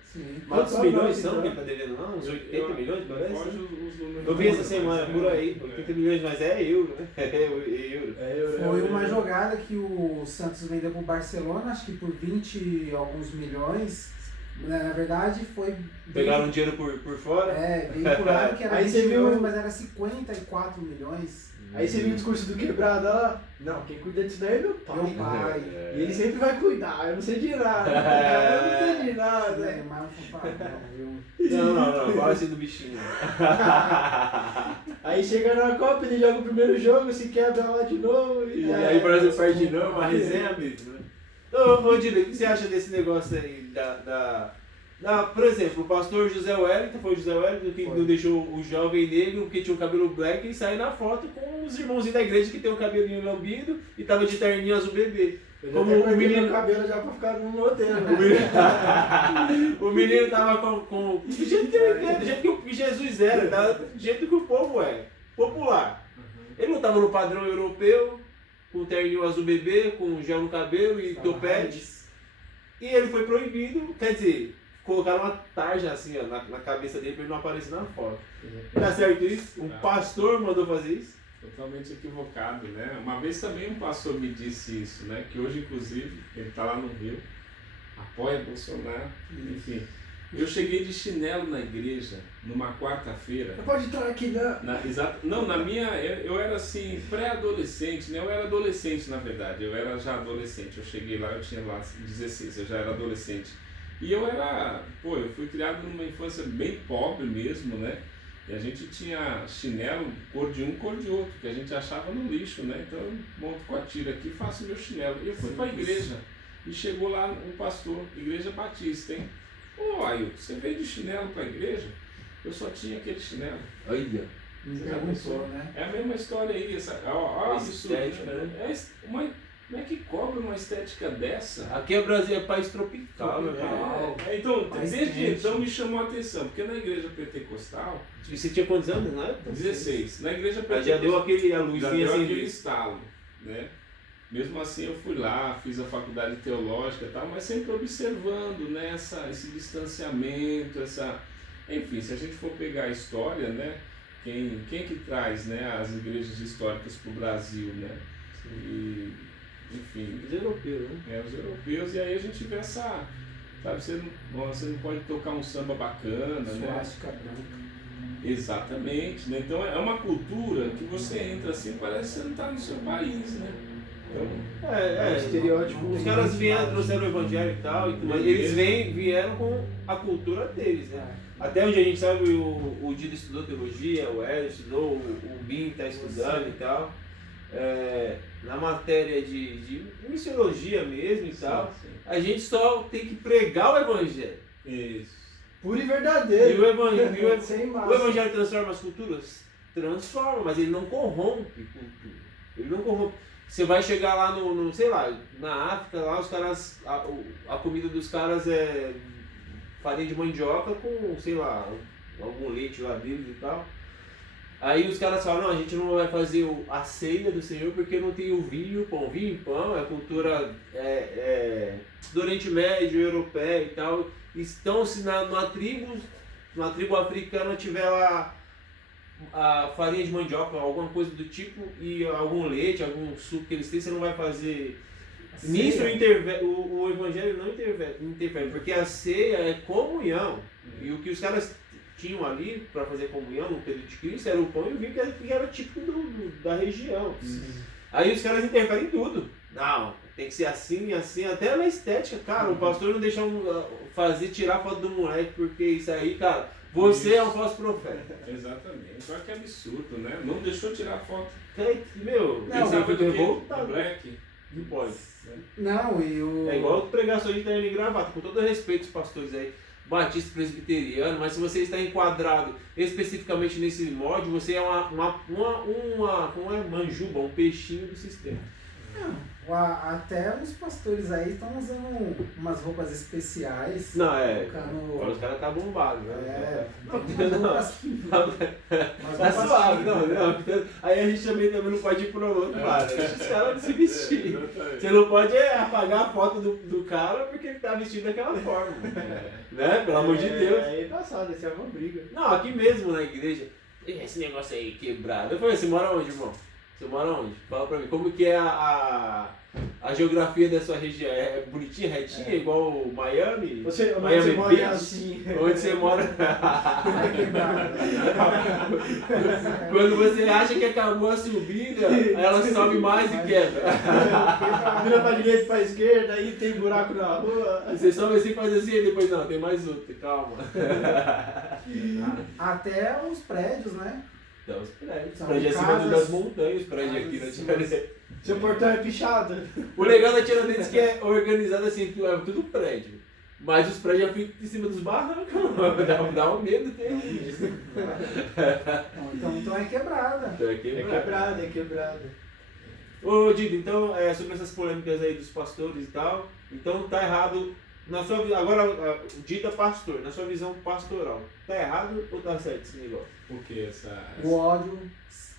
Sim. Quantos Matou a milhões nota, são que então. ele tá devendo lá? Uns 80 milhões, parece? Foge os números. Eu vi essa semana, Mas, por aí, 80 milhões, mas é euro, né? É euro. Foi uma jogada que o Santos vendeu pro Barcelona, acho que por 20 e alguns milhões. Na verdade, foi. Pegaram dinheiro por fora? Veicularam que era Aí 20 você viu- milhões, mas era 54 milhões. Aí você viu o discurso do quebrado lá? Não, quem cuida disso daí é meu pai. Meu pai. E ele sempre vai cuidar, eu não sei de nada. Eu não sei de nada. Mas não foi falar, viu? Não, fala assim do bichinho. Aí chega na Copa, ele joga o primeiro jogo, se quebra lá de novo. E aí o Brasil perde de novo, uma resenha mesmo, né? Ô, Dino, o que você acha desse negócio aí por exemplo, o pastor José Wellington, foi o José Wellington que não deixou o jovem negro, porque tinha o cabelo black, e saiu na foto com os irmãozinhos da igreja que tem o cabelinho lambido e tava de terninho azul bebê. Eu Como já o cortei menino- meu cabelo já pra ficar no roteiro. O menino tava com do jeito que ele é, do jeito que Jesus era, tá? Do jeito que o povo é, popular. Ele não tava no padrão europeu, com terninho azul bebê, com gel no cabelo e topete. E ele foi proibido, quer dizer, colocaram uma tarja assim, ó, na cabeça dele pra ele não aparecer na foto. Tá certo isso? Um pastor mandou fazer isso? Totalmente equivocado, né? Uma vez também um pastor me disse isso, né? Que hoje, inclusive, ele está lá no Rio, apoia Bolsonaro, enfim. Eu cheguei de chinelo na igreja, numa quarta-feira. Não pode entrar aqui, não. Na minha, eu era assim, pré-adolescente, né? Eu era adolescente, na verdade, eu era já adolescente. Eu cheguei lá, eu tinha lá 16, eu já era adolescente. E eu fui criado numa infância bem pobre mesmo, né? E a gente tinha chinelo, cor de um, cor de outro, que a gente achava no lixo, né? Então eu monto com a tira aqui e faço meu chinelo. E eu fui para a igreja. E chegou lá um pastor, Igreja Batista, hein? Ô, Ailton, você veio de chinelo para a igreja? Eu só tinha aquele chinelo. Olha. Me perguntou, né? É a mesma história aí, olha o absurdo, Estética, né? Como é que cobra uma estética dessa? Aqui é Brasil, é país tropical, meu pai. Então, Mais desde quente. então me chamou a atenção, porque na igreja pentecostal, E você tinha quantos anos, né? 16, na igreja Já deu pentecostal, a já luzinha deu assim. aquele estalo, né? Mesmo assim eu fui lá, fiz a faculdade teológica e tal, mas sempre observando, né, esse distanciamento, enfim, se a gente for pegar a história, né, quem que traz, né, as igrejas históricas para o Brasil, né? E, enfim, Os europeus, né? os europeus, e aí a gente vê sabe, você não pode tocar um samba bacana, né? Suástica branca. Exatamente, né? Então é uma cultura que você entra assim, parece que você não está no seu país, né? Então, É, estereótipo. os caras vieram, trouxeram o evangelho e tal, mas eles vieram com a cultura deles, né? Até onde a gente sabe, o Dida estudou teologia, o Hélio estudou, o Bin está estudando e tal. Na matéria de missiologia mesmo e tal, a gente só tem que pregar o evangelho. isso. Puro e E verdadeiro. Sem o massa. evangelho transforma as culturas? Transforma, mas ele não corrompe cultura. Ele não corrompe. Você vai chegar lá no sei lá, na África, lá os caras, a comida dos caras é farinha de mandioca com, sei lá, algum leite lá deles e tal. Aí os caras falam, não, a gente não vai fazer a ceia do Senhor porque não tem o vinho e o pão. Vinho e pão é a cultura do Oriente Médio, europeia e tal. Então, se na tribo africana tiver lá a farinha de mandioca, alguma coisa do tipo, e algum leite, algum suco que eles têm, você não vai fazer. Nisso o evangelho não interfere, porque a ceia é comunhão. E o que os caras tinham ali para fazer comunhão no período de Cristo era o pão e o vinho, que era típico da região. Aí os caras interferem em tudo. Não, tem que ser assim, assim, até na estética, cara. O pastor não deixa tirar foto do moleque, porque isso aí, cara, você é um falso profeta. Exatamente. Olha que absurdo, né? Não deixou tirar foto. Meu, Não, esse aí foi do revoltado. Black. Não pode. Não, e o... É igual pregações de terno e gravata, com todo respeito aos pastores aí, batista presbiteriano, mas se você está enquadrado especificamente nesse molde, você é como é manjuba, um peixinho do sistema. Até os pastores aí estão usando umas roupas especiais. Não, colocando... os caras tá bombado, né? Tá Mas suave, não. Aí a gente também não pode ir pro outro lado, deixa os caras se vestir. Você não pode apagar a foto do cara porque ele tá vestido daquela forma. Né? Pelo amor de Deus. É embaçado, essa é uma briga. Não, aqui mesmo na igreja, esse negócio aí quebrado. Eu falei, você mora onde, irmão? Você mora onde? Fala pra mim, como que é a geografia da sua região? É bonitinha, retinha, igual o Miami? Você mora Beach? assim. Onde você mora? é quebrado. Quando você acha que acabou a subida, aí ela sobe mais e quebra. Vira pra direita e pra esquerda, aí tem buraco na rua. Você sobe assim e faz assim, e depois não, tem mais outro, calma. Até os prédios, né? Então, os prédios. São Prédio acima casas- das montanhas, os prédios aqui na Tiradentes. Seu portão é pichado. O legal da Tiradentes é que é organizado assim, é tudo prédio. Mas os prédios já ficam em cima dos barrancos, dá um medo terrível. Então é quebrada. Então É quebrado. Ô Dito, então, sobre essas polêmicas aí dos pastores e tal, então tá errado, na sua agora, Dita pastor, na sua visão pastoral, tá errado ou tá certo esse negócio? Por que essa... O ódio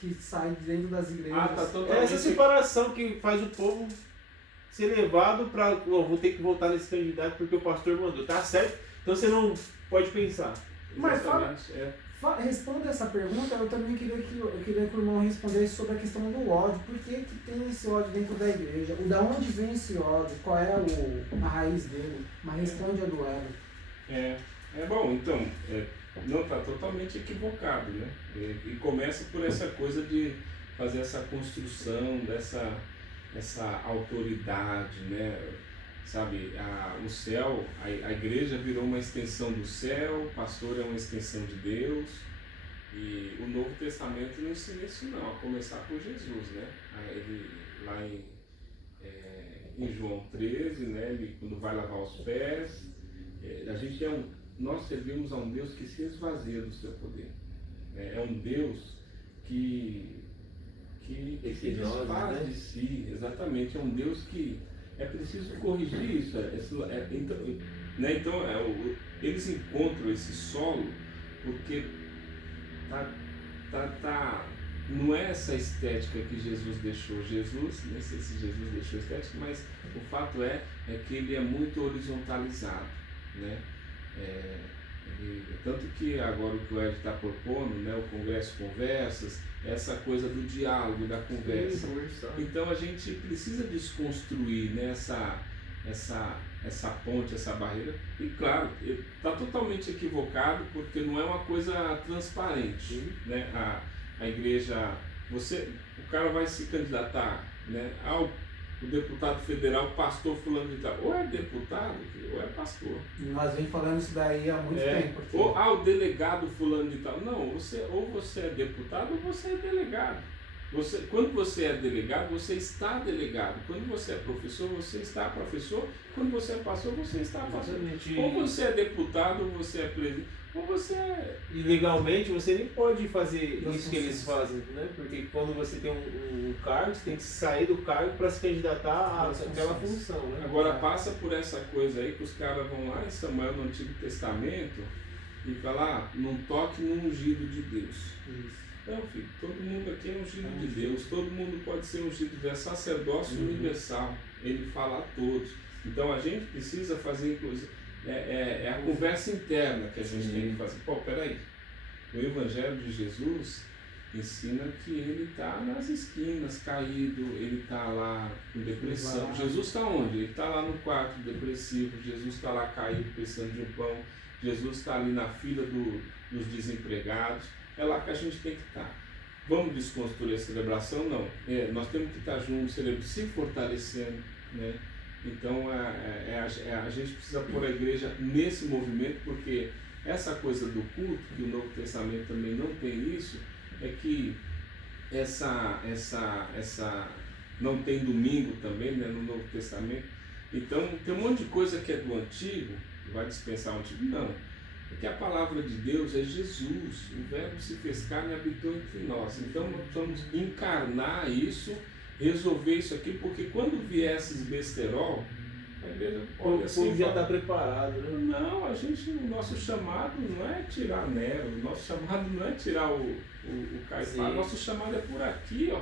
que sai de dentro das igrejas. Ah, tá totalmente... Essa separação que faz o povo ser levado pra, vou ter que votar nesse candidato porque o pastor mandou, tá certo? Então você não pode pensar. Mas Exatamente, Responda essa pergunta, eu também queria que o irmão respondesse sobre a questão do ódio. Por que tem esse ódio dentro da igreja? Da onde vem esse ódio? Qual é a raiz dele? Mas responde a do Hélio. Bom, então, não está totalmente equivocado, né? E começa por essa coisa de fazer essa construção essa autoridade, né? Sabe, o céu, a igreja virou uma extensão do céu, o pastor é uma extensão de Deus, e o Novo Testamento não ensina isso não, a começar por Jesus, né? Ele, lá em João 13, né, ele, quando vai lavar os pés, nós servimos a um Deus que se esvazia do seu poder, né? É um Deus que se desfaz de si, exatamente, é um Deus que é preciso corrigir isso. Então, eles encontram esse solo porque não é essa estética que Jesus deixou. Nem sei se Jesus deixou estética, mas o fato é que ele é muito horizontalizado, né? Tanto que agora o que o Ed está propondo, né, o Congresso Conversas, essa coisa do diálogo, da conversa. Então a gente precisa desconstruir, né, essa ponte, essa barreira. E claro, está totalmente equivocado porque não é uma coisa transparente, né? A igreja, o cara vai se candidatar, né, o deputado federal, pastor fulano de tal. Ou é deputado, ou é pastor. Nós vem falando isso daí há muito tempo. Aqui. Ou o delegado fulano de tal. Não, ou você é deputado ou você é delegado. Quando você é delegado, você está delegado. Quando você é professor, você está professor. Quando você é pastor, você está pastor. Ou você é deputado, ou você é presidente, ou você é... E legalmente você nem pode fazer isso que eles fazem, né? Porque quando você tem um cargo, você tem que sair do cargo para se candidatar àquela função, né? Agora passa por essa coisa aí que os caras vão lá em Samuel no Antigo Testamento e falar, não toque no ungido de Deus. Isso. Não, filho, todo mundo aqui é ungido de Deus, todo mundo pode ser ungido, é sacerdócio universal, ele fala a todos. Então a gente precisa fazer, inclusive, é a conversa interna que a gente tem que fazer. Pô, peraí, o Evangelho de Jesus ensina que ele está nas esquinas, caído, ele está lá com depressão. Jesus está onde? Ele está lá no quarto depressivo, Jesus está lá caído, precisando de um pão, Jesus está ali na fila dos desempregados. É lá que a gente tem que estar. Vamos desconstruir a celebração? Não. Nós temos que estar juntos, se fortalecendo, né? Então a gente precisa pôr a igreja nesse movimento, porque essa coisa do culto, que o Novo Testamento também não tem isso, é que essa não tem domingo também, né, no Novo Testamento. Então tem um monte de coisa que é do Antigo, vai dispensar o Antigo? Não. Porque a palavra de Deus é Jesus, o Verbo se fez carne e habitou entre nós. Então nós precisamos encarnar isso, resolver isso aqui, porque quando vier esses besterol, a igreja olha assim, o povo já está preparado, né? Não, o nosso chamado não é tirar Nero, o nosso chamado não é tirar o Caifás, nosso chamado é por aqui, ó.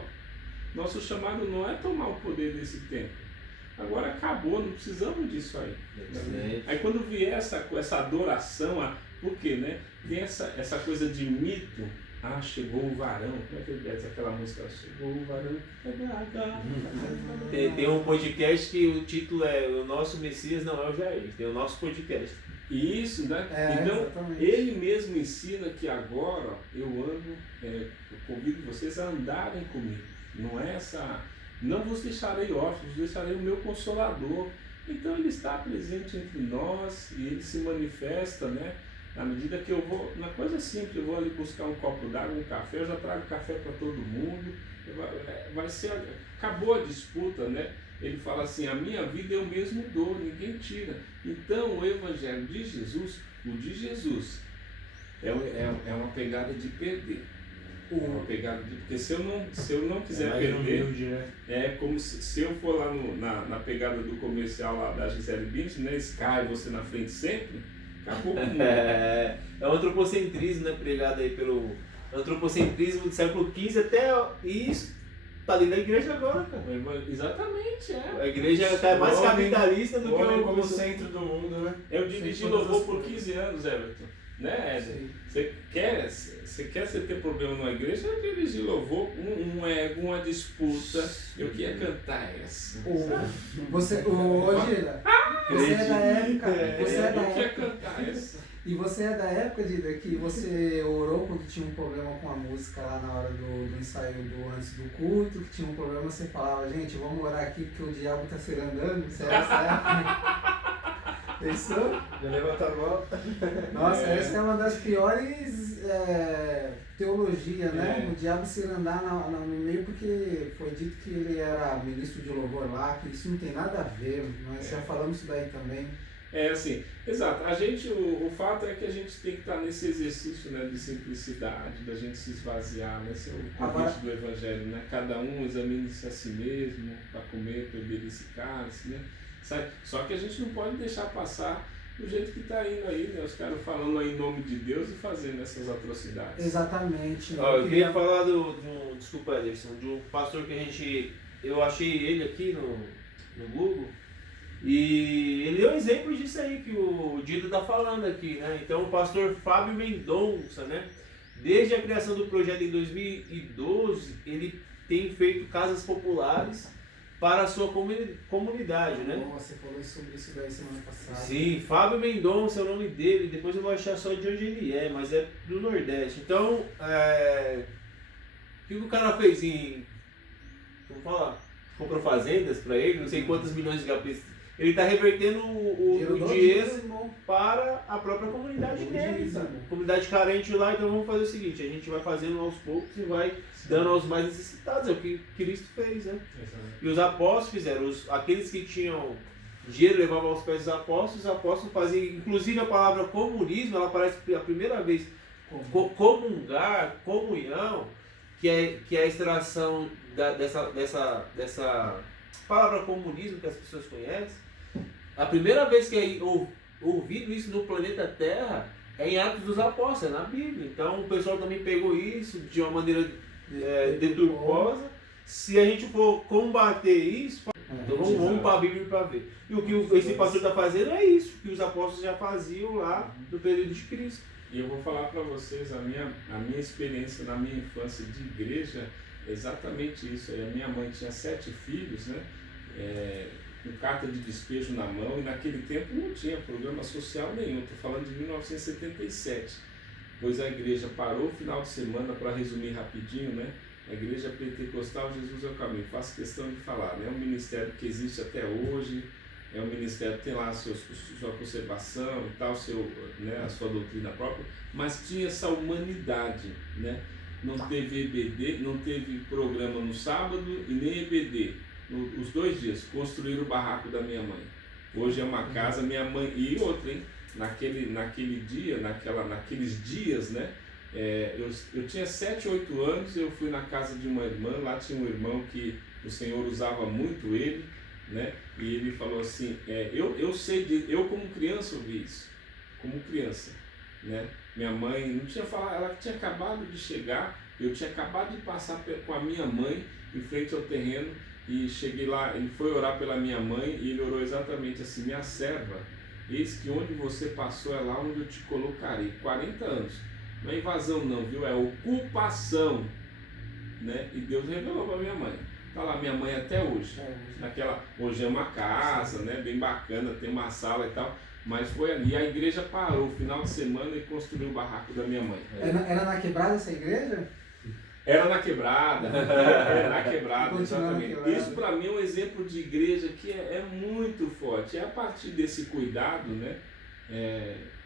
Nosso chamado não é tomar o poder desse tempo. Agora acabou, não precisamos disso aí. Né? Aí quando vier essa adoração, por quê, né? Tem essa coisa de mito, chegou o varão, como é que ele diz aquela música? Chegou o varão. Tem um podcast que o título é O Nosso Messias Não É o Jair, tem o nosso podcast. Isso, né? Então, exatamente. Ele mesmo ensina que agora eu convido vocês a andarem comigo. Não é não vos deixarei órfãos, vos deixarei o meu Consolador. Então ele está presente entre nós e ele se manifesta, né? Na medida que eu vou, na coisa simples, eu vou ali buscar um copo d'água, um café, eu já trago café para todo mundo. Acabou a disputa, né? Ele fala assim, a minha vida eu mesmo dou, ninguém tira. Então o Evangelho de Jesus, o de Jesus, é uma pegada de perder. Uma pegada de, porque se eu não quiser perder, humilde, né? É como se eu for lá na pegada do comercial lá da Gisele Bündchen, né? Sky, você na frente sempre, acabou com o mundo. É o antropocentrismo, né? Pregado aí pelo antropocentrismo do século XV até isso. Tá dentro da igreja agora, cara. Exatamente, A igreja está mais capitalista do que como centro do mundo, né? Eu dirigi louvor por 15 anos, Everton. Né, Você quer ter problema numa igreja, eu dirigi louvor, um ego, uma disputa. Eu queria cantar essa. Gila, você é da época. Eu queria cantar essa. E você é da época, Dida, que você orou quando tinha um problema com a música lá na hora do ensaio antes do culto, que tinha um problema, você falava, gente, vamos orar aqui porque o diabo tá se andando. Você era essa época? Pensou? Já levanta a mão. Nossa, essa é uma das piores teologias, né? O diabo se andar no meio porque foi dito que ele era ministro de louvor lá, que isso não tem nada a ver, nós já falamos isso daí também. Assim, exato. O fato é que a gente tem que estar nesse exercício, né, de simplicidade, da gente se esvaziar, né? Esse é o convite do Evangelho, né? Cada um examine-se a si mesmo para comer, beber desse cálice, né? Só que a gente não pode deixar passar do jeito que está indo aí, né? Os caras falando aí em nome de Deus e fazendo essas atrocidades. Exatamente. Eu queria falar desculpa, Ederson, de um pastor que eu achei ele aqui no Google. E ele deu exemplo disso aí que o Dida está falando aqui, né? Então o pastor Fábio Mendonça, né? Desde a criação do projeto em 2012, ele tem feito casas populares para a sua comunidade, né? Você falou sobre isso daí semana passada. Sim, Fábio Mendonça é o nome dele, depois eu vou achar só de onde ele é, mas é do Nordeste. Então, o que o cara fez Vamos falar. comprou fazendas para ele, não sei quantos milhões de HPs. Ele está revertendo o dinheiro para a própria comunidade dele, sabe? Comunidade carente lá, então vamos fazer o seguinte, a gente vai fazendo aos poucos e vai dando aos mais necessitados, é o que Cristo fez, né? E os apóstolos fizeram, aqueles que tinham dinheiro levavam aos pés dos apóstolos, os apóstolos faziam, inclusive a palavra comunismo, ela aparece a primeira vez, comungar, comunhão, que é a extração dessa palavra comunismo que as pessoas conhecem. A primeira vez que é ouvido isso no planeta Terra é em Atos dos Apóstolos, é na Bíblia. Então o pessoal também pegou isso de uma maneira deturposa. Se a gente for combater isso, então vamos para a Bíblia para ver. E o que esse pastor está fazendo é isso, que os apóstolos já faziam lá no período de Cristo. E eu vou falar para vocês a minha experiência na minha infância de igreja, exatamente isso. A minha mãe tinha 7 filhos, né? Com carta de despejo na mão, e naquele tempo não tinha programa social nenhum, estou falando de 1977, pois a igreja parou o final de semana, para resumir rapidinho, né? A igreja pentecostal Jesus é o caminho, faço questão de falar, né? É um ministério que existe até hoje, é um ministério que tem lá sua conservação e tal, a sua doutrina própria, mas tinha essa humanidade, né? Não teve EBD, não teve programa no sábado e nem EBD. Os 2 dias, construíram o barraco da minha mãe. Hoje é uma casa, minha mãe, e outra, hein? Naquele dia, naqueles dias, né? Eu tinha 7, 8 anos, eu fui na casa de uma irmã, lá tinha um irmão que o Senhor usava muito ele, né? E ele falou assim, eu como criança ouvi isso, como criança, né? Minha mãe não tinha falado, ela tinha acabado de chegar, eu tinha acabado de passar com a minha mãe em frente ao terreno, e cheguei lá, ele foi orar pela minha mãe e ele orou exatamente assim: minha serva, eis que onde você passou é lá onde eu te colocarei. 40 anos, não é invasão não, viu? É ocupação, né? E Deus revelou para minha mãe. Tá lá minha mãe até hoje. Hoje é uma casa, né? Bem bacana, tem uma sala e tal. Mas foi ali, e a igreja parou o final de semana e construiu o barraco da minha mãe. Era na quebrada essa igreja? Era na quebrada, exatamente. Isso para mim é um exemplo de igreja que é muito forte. É a partir desse cuidado, né?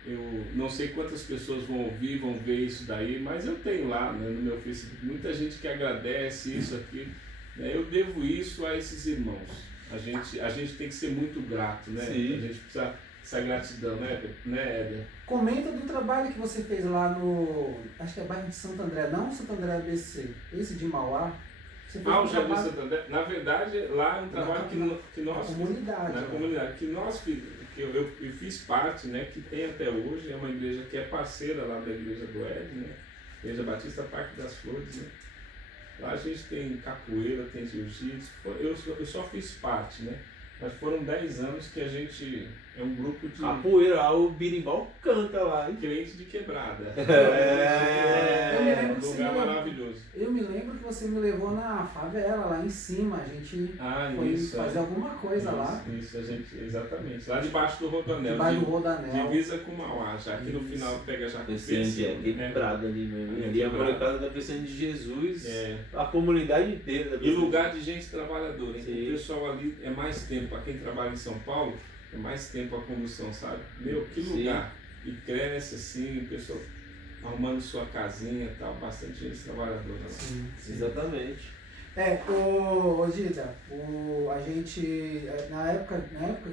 Eu não sei quantas pessoas vão ouvir, vão ver isso daí, mas eu tenho lá, né, no meu Facebook muita gente que agradece isso aqui. Né? Eu devo isso a esses irmãos. A gente tem que ser muito grato, né? Sim. A gente precisa essa gratidão, né, Éder? Comenta do trabalho que você fez lá no, acho que é bairro de Santo André, não Santo André ABC, esse de Mauá. Você fez o Jardim Santo André. Na verdade, lá é um trabalho que nós comunidade, na comunidade, que nós fizemos, que eu fiz parte, né, que tem até hoje, é uma igreja que é parceira lá da igreja do Éder, né, Igreja Batista Parque das Flores, né. Lá a gente tem capoeira, tem jiu-jitsu, eu só fiz parte, né. Mas foram 10 anos que a gente é um grupo de... Capoeira, o birimbau canta lá, hein? Crente de quebrada. Eu me lembro Um lugar maravilhoso. Eu me lembro que você me levou na favela, lá em cima. A gente foi fazer alguma coisa lá. Isso, a gente, exatamente. Lá debaixo do Rodanel. Debaixo do Rodanel. Divisa com Mauá, já aqui no final pega já com quebrada ali mesmo. Ali é a molecada da Cristiana de Jesus, a comunidade inteira. E lugar de gente trabalhadora, hein? Sim. O pessoal ali é mais tempo. Para quem trabalha em São Paulo, é mais tempo a condução, sabe? Meu, que lugar. E cresce assim, o pessoal arrumando sua casinha e tal, bastante gente trabalhadora lá. Sim. Exatamente. Ô Dida, a gente, na época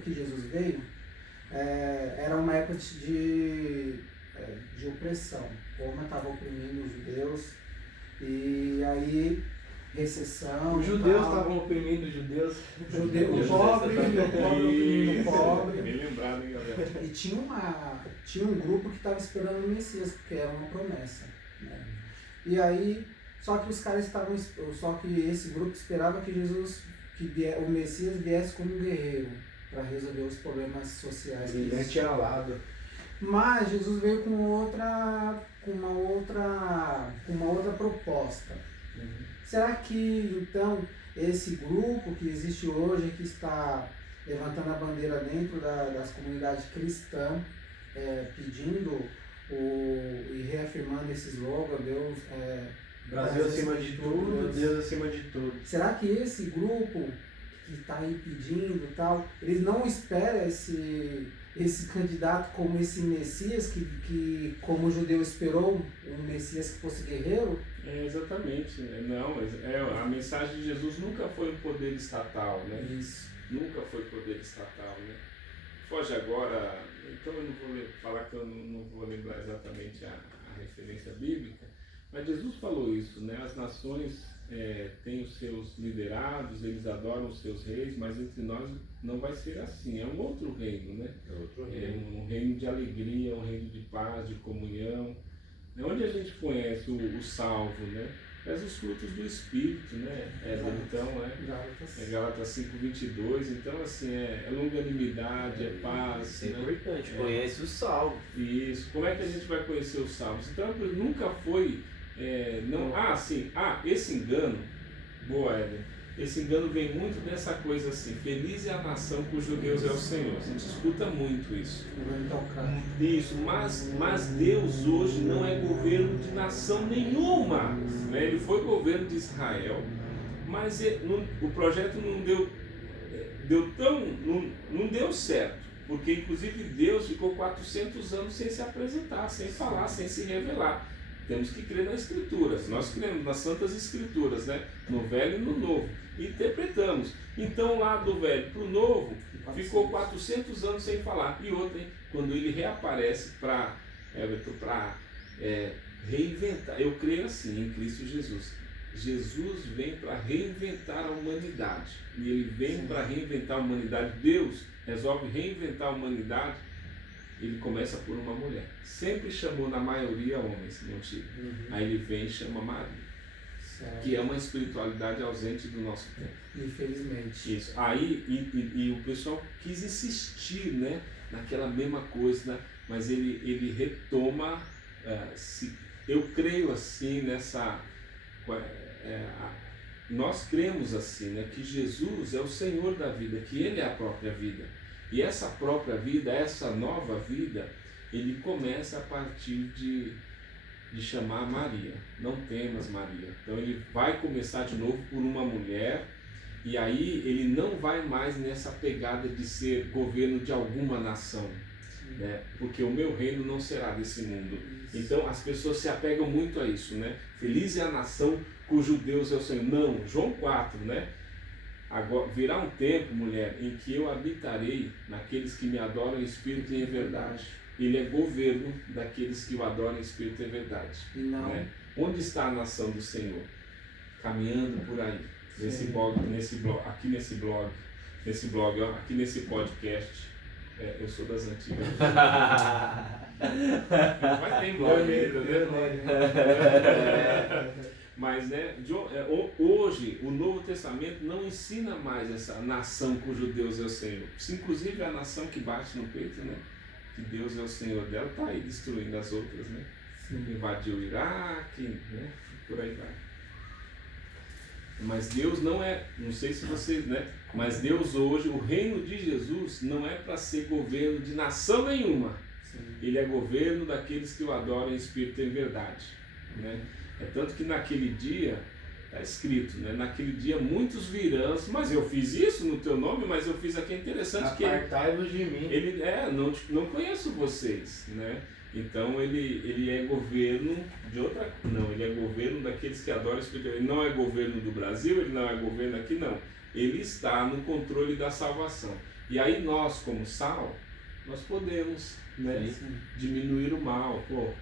que Jesus veio, era uma época de opressão. Roma estava oprimindo os judeus, e aí recessão. Os judeus estavam oprimindo os judeus. O pobre oprimindo o pobre. Bem lembrado, hein, galera? E tinha um grupo que estava esperando o Messias, porque era uma promessa. Né? E aí, só que esse grupo esperava que o Messias viesse como um guerreiro para resolver os problemas sociais. Brilhante alado. Mas Jesus veio com uma outra proposta. Será que, então, esse grupo que existe hoje, que está levantando a bandeira dentro das comunidades cristãs, pedindo e reafirmando esse slogan, Deus Brasil acima de tudo, Deus acima de tudo. Será que esse grupo que está aí pedindo e tal, eles não esperam esse candidato como esse Messias, que como o judeu esperou, um Messias que fosse guerreiro? Exatamente. Não, a mensagem de Jesus nunca foi um poder estatal, né? Isso. Nunca foi poder estatal, né? Foge agora, então eu não vou falar que eu não vou lembrar exatamente a referência bíblica, mas Jesus falou isso, né? As nações têm os seus liderados, eles adoram os seus reis, mas entre nós não vai ser assim, é um outro reino, né? É um reino de alegria, um reino de paz, de comunhão, onde a gente conhece o salvo, né? Mas os frutos do Espírito, né? Então, Gálatas 5:22, então assim, é longanimidade, é paz. Isso é né? importante, conhece o salvo. Isso, como é que a gente vai conhecer os salvos? Então, nunca foi, esse engano, boa Éder, esse engano vem muito dessa coisa assim, feliz é a nação cujo Deus é o Senhor. A gente escuta muito isso. Isso, mas Deus hoje não é governo de nação nenhuma. Né? Ele foi governo de Israel, mas o projeto não deu certo. Porque inclusive Deus ficou 400 anos sem se apresentar, sem falar, sem se revelar. Temos que crer nas Escrituras. Nós cremos nas Santas Escrituras, né? No Velho e no Novo. E interpretamos. Então lá do Velho para o Novo, ficou 400 anos sem falar. E outra, hein? Quando ele reaparece para reinventar. Eu creio assim em Cristo Jesus. Jesus vem para reinventar a humanidade. E ele vem para reinventar a humanidade. Deus resolve reinventar a humanidade. Ele começa por uma mulher. Sempre chamou na maioria homens, não tive. Aí ele vem e chama Maria. Certo. Que é uma espiritualidade ausente do nosso tempo. Infelizmente. Isso. Aí e o pessoal quis insistir, né, naquela mesma coisa, né? Mas ele retoma. Eu creio assim nessa. Nós cremos assim, né, que Jesus é o Senhor da vida, que Ele é a própria vida. E essa própria vida, essa nova vida, ele começa a partir de chamar Maria. Não temas, Maria. Então ele vai começar de novo por uma mulher, e aí ele não vai mais nessa pegada de ser governo de alguma nação, né? Porque o meu reino não será desse mundo. Então as pessoas se apegam muito a isso, né? Feliz é a nação cujo Deus é o Senhor. Não, João 4, né? Agora, virá um tempo, mulher, em que eu habitarei naqueles que me adoram em espírito e em verdade. Ele é governo daqueles que o adoram em espírito e em verdade. E não. Né? Onde está a nação do Senhor? Caminhando por aí. Aqui nesse blog, ó, aqui nesse podcast. Eu sou das antigas. Vai ter blog ainda, né? Mas, né, hoje o Novo Testamento não ensina mais essa nação cujo Deus é o Senhor. Inclusive a nação que bate no peito, né, que Deus é o Senhor dela, está aí destruindo as outras, né? Sim. Invadiu o Iraque, né, por aí vai. Mas Deus não sei se você, né, mas Deus hoje, o reino de Jesus não é para ser governo de nação nenhuma. Sim. Ele é governo daqueles que o adoram em espírito e em verdade, né? É tanto que naquele dia, está escrito, né? Naquele dia muitos virão, mas eu fiz isso no teu nome, mas eu fiz aqui. É interessante que apartai-vos de mim. Ele não conheço vocês, né? Então ele é governo de outra, não, ele é governo daqueles que adoram o Espírito. Ele não é governo do Brasil, ele não é governo aqui, não. Ele está no controle da salvação. E aí nós, como sal, nós podemos, né, diminuir o mal. Pô,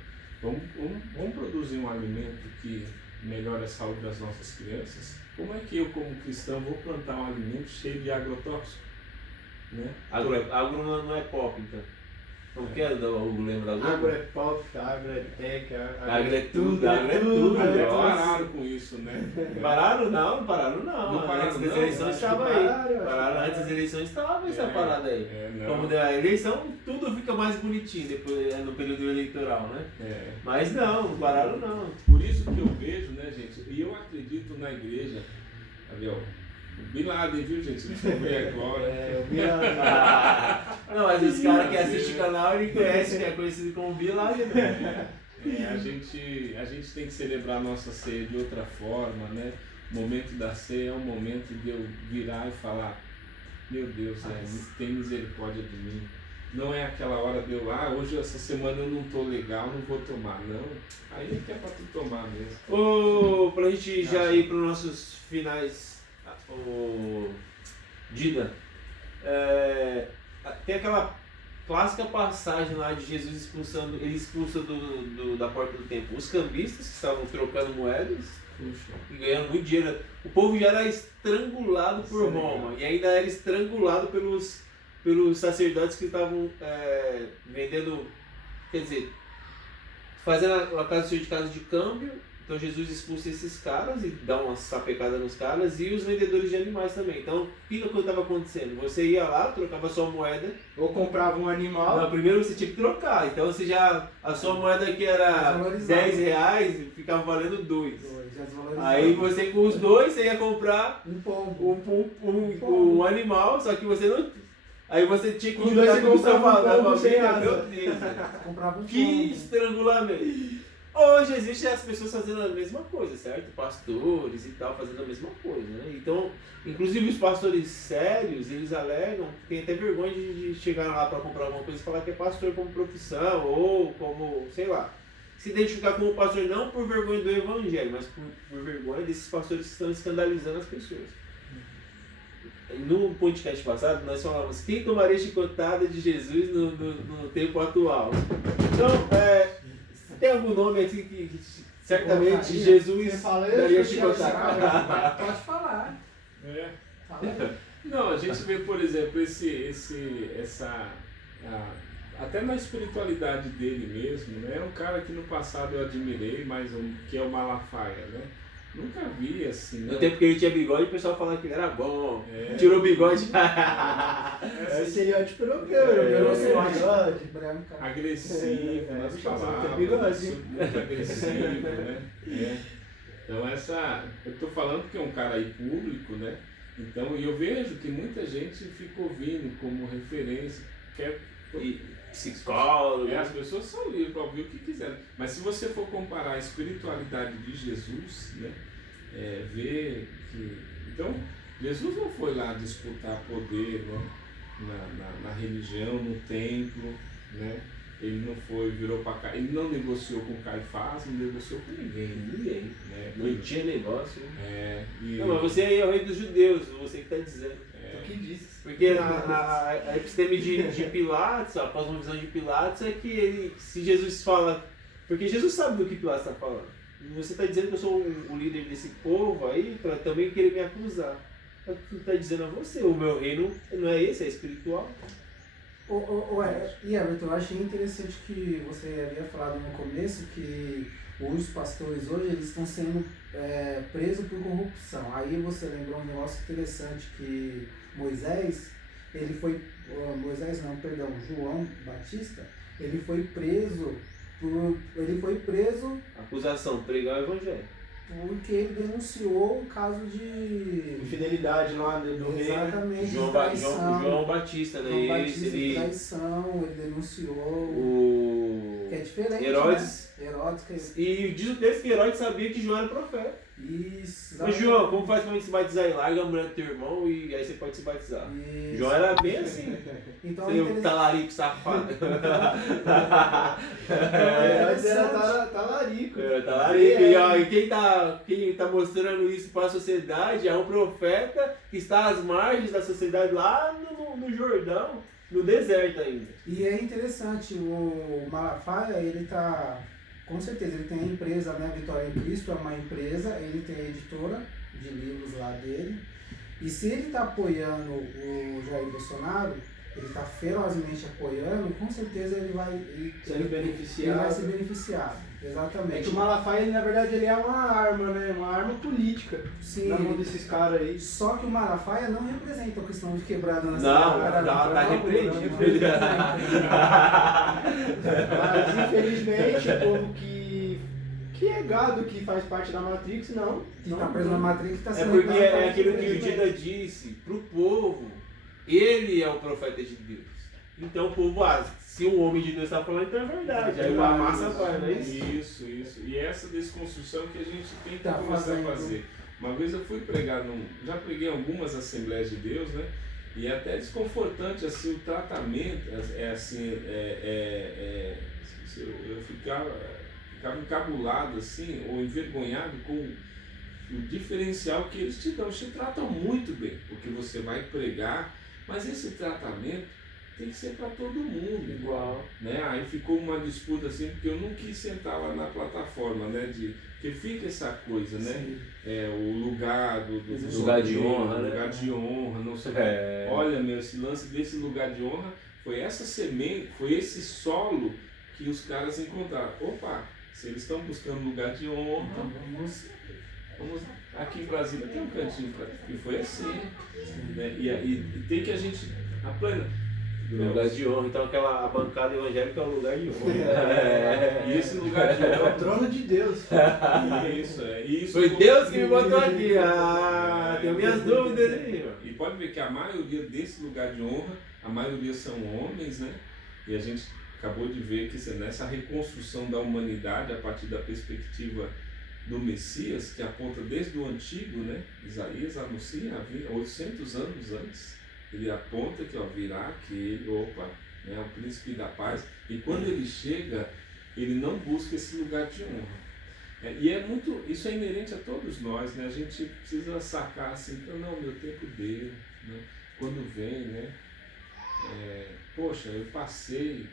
vamos produzir um alimento que melhore a saúde das nossas crianças? Como é que eu, como cristão, vou plantar um alimento cheio de agrotóxico? Né? Agro não é pop, então. Não quero dar o lembro da agro é pop, agro é tech, agro é tudo, agro é tudo. Pararam com isso, né? Pararam não. Não pararam, Antes das eleições estava aí. Antes das eleições estava essa parada aí. Como a eleição, tudo fica mais bonitinho depois, no período eleitoral, né? Mas não pararam não. Por isso que eu vejo, né, gente, e eu acredito na igreja, Gabriel, Bin Laden, viu, gente? Descobri agora. O Bin Laden. Não, mas os caras que assistem o canal, ele conhece, que é conhecido como Bin Laden. a gente tem que celebrar a nossa ceia de outra forma, né? O momento da ceia é um momento de eu virar e falar, meu Deus, tem misericórdia de mim. Não é aquela hora de eu, hoje essa semana eu não tô legal, não vou tomar, não. Aí é que é pra tu tomar mesmo. Pra gente já ir para os nossos finais, Dida, tem aquela clássica passagem lá de Jesus ele expulsa da porta do templo os cambistas que estavam trocando moedas e ganhando muito dinheiro. O povo já era estrangulado por Roma e ainda era estrangulado pelos sacerdotes que estavam vendendo, quer dizer, fazendo a casa de câmbio. Então Jesus expulsa esses caras e dá uma sapecada nos caras e os vendedores de animais também. Então, o que estava acontecendo? Você ia lá, trocava sua moeda. Ou comprava um animal. Não, primeiro você tinha que trocar. Então a sua moeda que era R$10 ficava valendo 2. Aí você com os 2 você ia comprar um animal, só que você não. Aí você tinha que juntar com o seu valor. Meu Deus, que estrangulamento. Hoje existem as pessoas fazendo a mesma coisa, certo? Pastores e tal fazendo a mesma coisa, né? Então, inclusive os pastores sérios, eles alegam, tem até vergonha de chegar lá para comprar alguma coisa e falar que é pastor como profissão ou como, sei lá, se identificar como pastor não por vergonha do evangelho, mas por vergonha desses pastores que estão escandalizando as pessoas. No podcast passado, nós falamos quem tomaria chicotada de Jesus no tempo atual. Então, tem algum nome assim que certamente Jesus daria chicotada? Pode falar. Não, a gente vê, por exemplo, até na espiritualidade dele mesmo, né? É um cara que no passado eu admirei, mas que é o Malafaia, né? Nunca vi assim. No tempo que ele tinha bigode, o pessoal falava que ele era bom. Tirou o bigode. Estereótipo europeu, agressivo nas palavras, muito agressivo, né? Então eu tô falando que é um cara aí público, né? Então eu vejo que muita gente fica ouvindo como referência, psicólogo. As pessoas são livres para ouvir o que quiserem. Mas se você for comparar a espiritualidade de Jesus, né, ver que. Então, Jesus não foi lá disputar poder, né, na religião, no templo, né? Ele não foi, virou para cá, ele não negociou com Caifás, não negociou com ninguém. Né? Não tinha negócio. Não, mas você aí é o rei dos judeus, você que está dizendo. O que disse? Porque a episteme de Pilatos, após uma visão de Pilatos, é que se Jesus fala. Porque Jesus sabe do que Pilatos está falando. Você está dizendo que eu sou o líder desse povo aí para também querer me acusar. Ele está dizendo a você, o meu reino não é esse, é espiritual. E Everton, eu achei interessante que você havia falado no começo que os pastores hoje eles estão sendo presos por corrupção. Aí você lembrou um negócio interessante que João Batista, ele foi preso Acusação, pregar o evangelho. Porque ele denunciou um caso de infidelidade lá do rei. Exatamente. João Batista, né? João Batista de traição, ele denunciou. Que é diferente. Herodes. Né? Herodes E diz o texto que Herodes sabia que João era profeta. Isso. Mas João, como faz pra gente se batizar? Larga a mulher do teu irmão e aí você pode se batizar. Isso. João era bem assim. Então, seu talarico safado. Herodes era talarico. E quem tá mostrando isso para a sociedade é um profeta que está às margens da sociedade lá no Jordão, no deserto ainda. E é interessante, o Malafaia, ele tá... Com certeza, ele tem a empresa, né? A Vitória em Cristo é uma empresa, ele tem a editora de livros lá dele. E se ele está apoiando o Jair Bolsonaro, ele está ferozmente apoiando, com certeza ele vai ser beneficiado. Exatamente. É que o Malafaia, ele, na verdade, ele é uma arma, né? Uma arma política. Sim. Na mão desses caras aí. Só que o Malafaia não representa a questão de quebrada na cidade. Não, tá repreendido. Mas, infelizmente, o povo que é gado, que faz parte da Matrix, não. Que tá preso na Matrix, tá sendo... porque é aquilo que o Dida disse pro povo. Ele é o profeta de Deus. Então o povo, se o homem de Deus está falando, então é verdade. Aí a massa vai, não é isso? Isso. E essa desconstrução que a gente tem que Tá começar fazendo. a fazer. Uma vez eu fui pregar, já preguei em algumas Assembleias de Deus, né? E é até desconfortante assim, o tratamento, eu ficava encabulado assim, ou envergonhado com o diferencial que eles te dão. Eles te tratam muito bem, porque você vai pregar, mas esse tratamento tem que ser para todo mundo. Igual. Né? Aí ficou uma disputa assim, porque eu não quis sentar lá na plataforma, né? Porque fica essa coisa, né? O lugar do lugar de honra, né? lugar de honra, não sei. Olha, esse lance desse lugar de honra foi essa semente, foi esse solo que os caras encontraram. Opa, se eles estão buscando lugar de honra, Então vamos aqui em Brasília tem um cantinho para. E foi assim, né? E tem que a gente Lugar de honra, então a bancada evangélica é o lugar de honra. E esse lugar de honra É o trono de Deus. Isso. Foi Deus que me botou aqui. Tenho minhas dúvidas aí. E pode ver que a maioria desse lugar de honra, a maioria são homens, né? E a gente acabou de ver que nessa reconstrução da humanidade a partir da perspectiva do Messias, que aponta desde o Antigo, né? Isaías anuncia 800 anos antes. Ele aponta que virá aquele, né, o príncipe da paz, e quando ele chega, ele não busca esse lugar de honra. Isso é inerente a todos nós, né? A gente precisa sacar assim, não, meu tempo dele, né? Quando vem, né? Poxa, eu passei,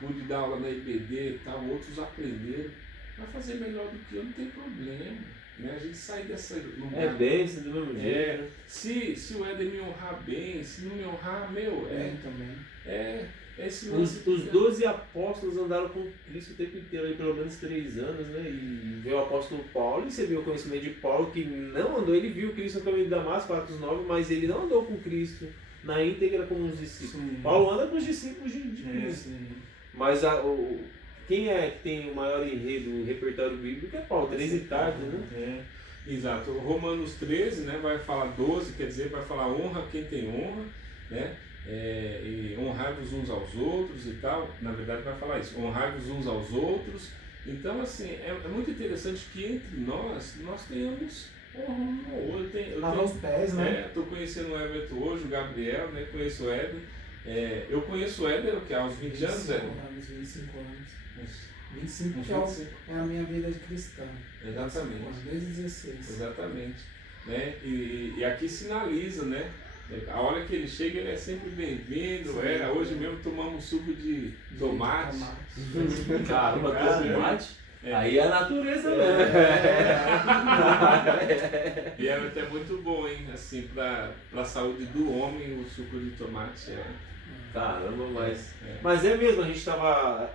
pude dar aula na IBD e tal, outros aprenderam, vai fazer melhor do que eu, não tem problema. Né? A gente sai dessa lugar. É bênção do mesmo jeito. Se o Éder me honrar bem, se não me honrar, também. Esse Os 12 apóstolos andaram com Cristo o tempo inteiro, aí, pelo menos 3 anos, né? E veio o apóstolo Paulo, e você viu o conhecimento de Paulo, que não andou, ele viu Cristo no caminho de Damasco, Atos 9, mas ele não andou com Cristo na íntegra como os discípulos. Sim. Paulo anda com os discípulos de Cristo. Mas quem é que tem o maior enredo, o repertório bíblico é Paulo, 13 cartas, né? Exato. Romanos 13, né, vai falar 12, quer dizer, vai falar honra quem tem honra, né? E honrai-vos uns aos outros e tal. Na verdade vai falar isso, honrai-vos uns aos outros. Então, assim, é muito interessante que entre nós tenhamos honra um ao outro. Lavar os pés, né? Estou conhecendo o Everton hoje, o Gabriel, né? Conheço o Éder. Eu conheço o Éder, que há uns 20 anos, 25 anos. 25 é a minha vida de cristã. Exatamente. Desde 16. Exatamente. Né? E aqui sinaliza, né? A hora que ele chega, ele é sempre bem-vindo. Hoje mesmo tomamos suco de tomate. Caramba, tomate? Aí é a natureza mesmo. E é até muito bom, hein? Assim, para a saúde do homem, o suco de tomate Caramba, mas é mesmo, a gente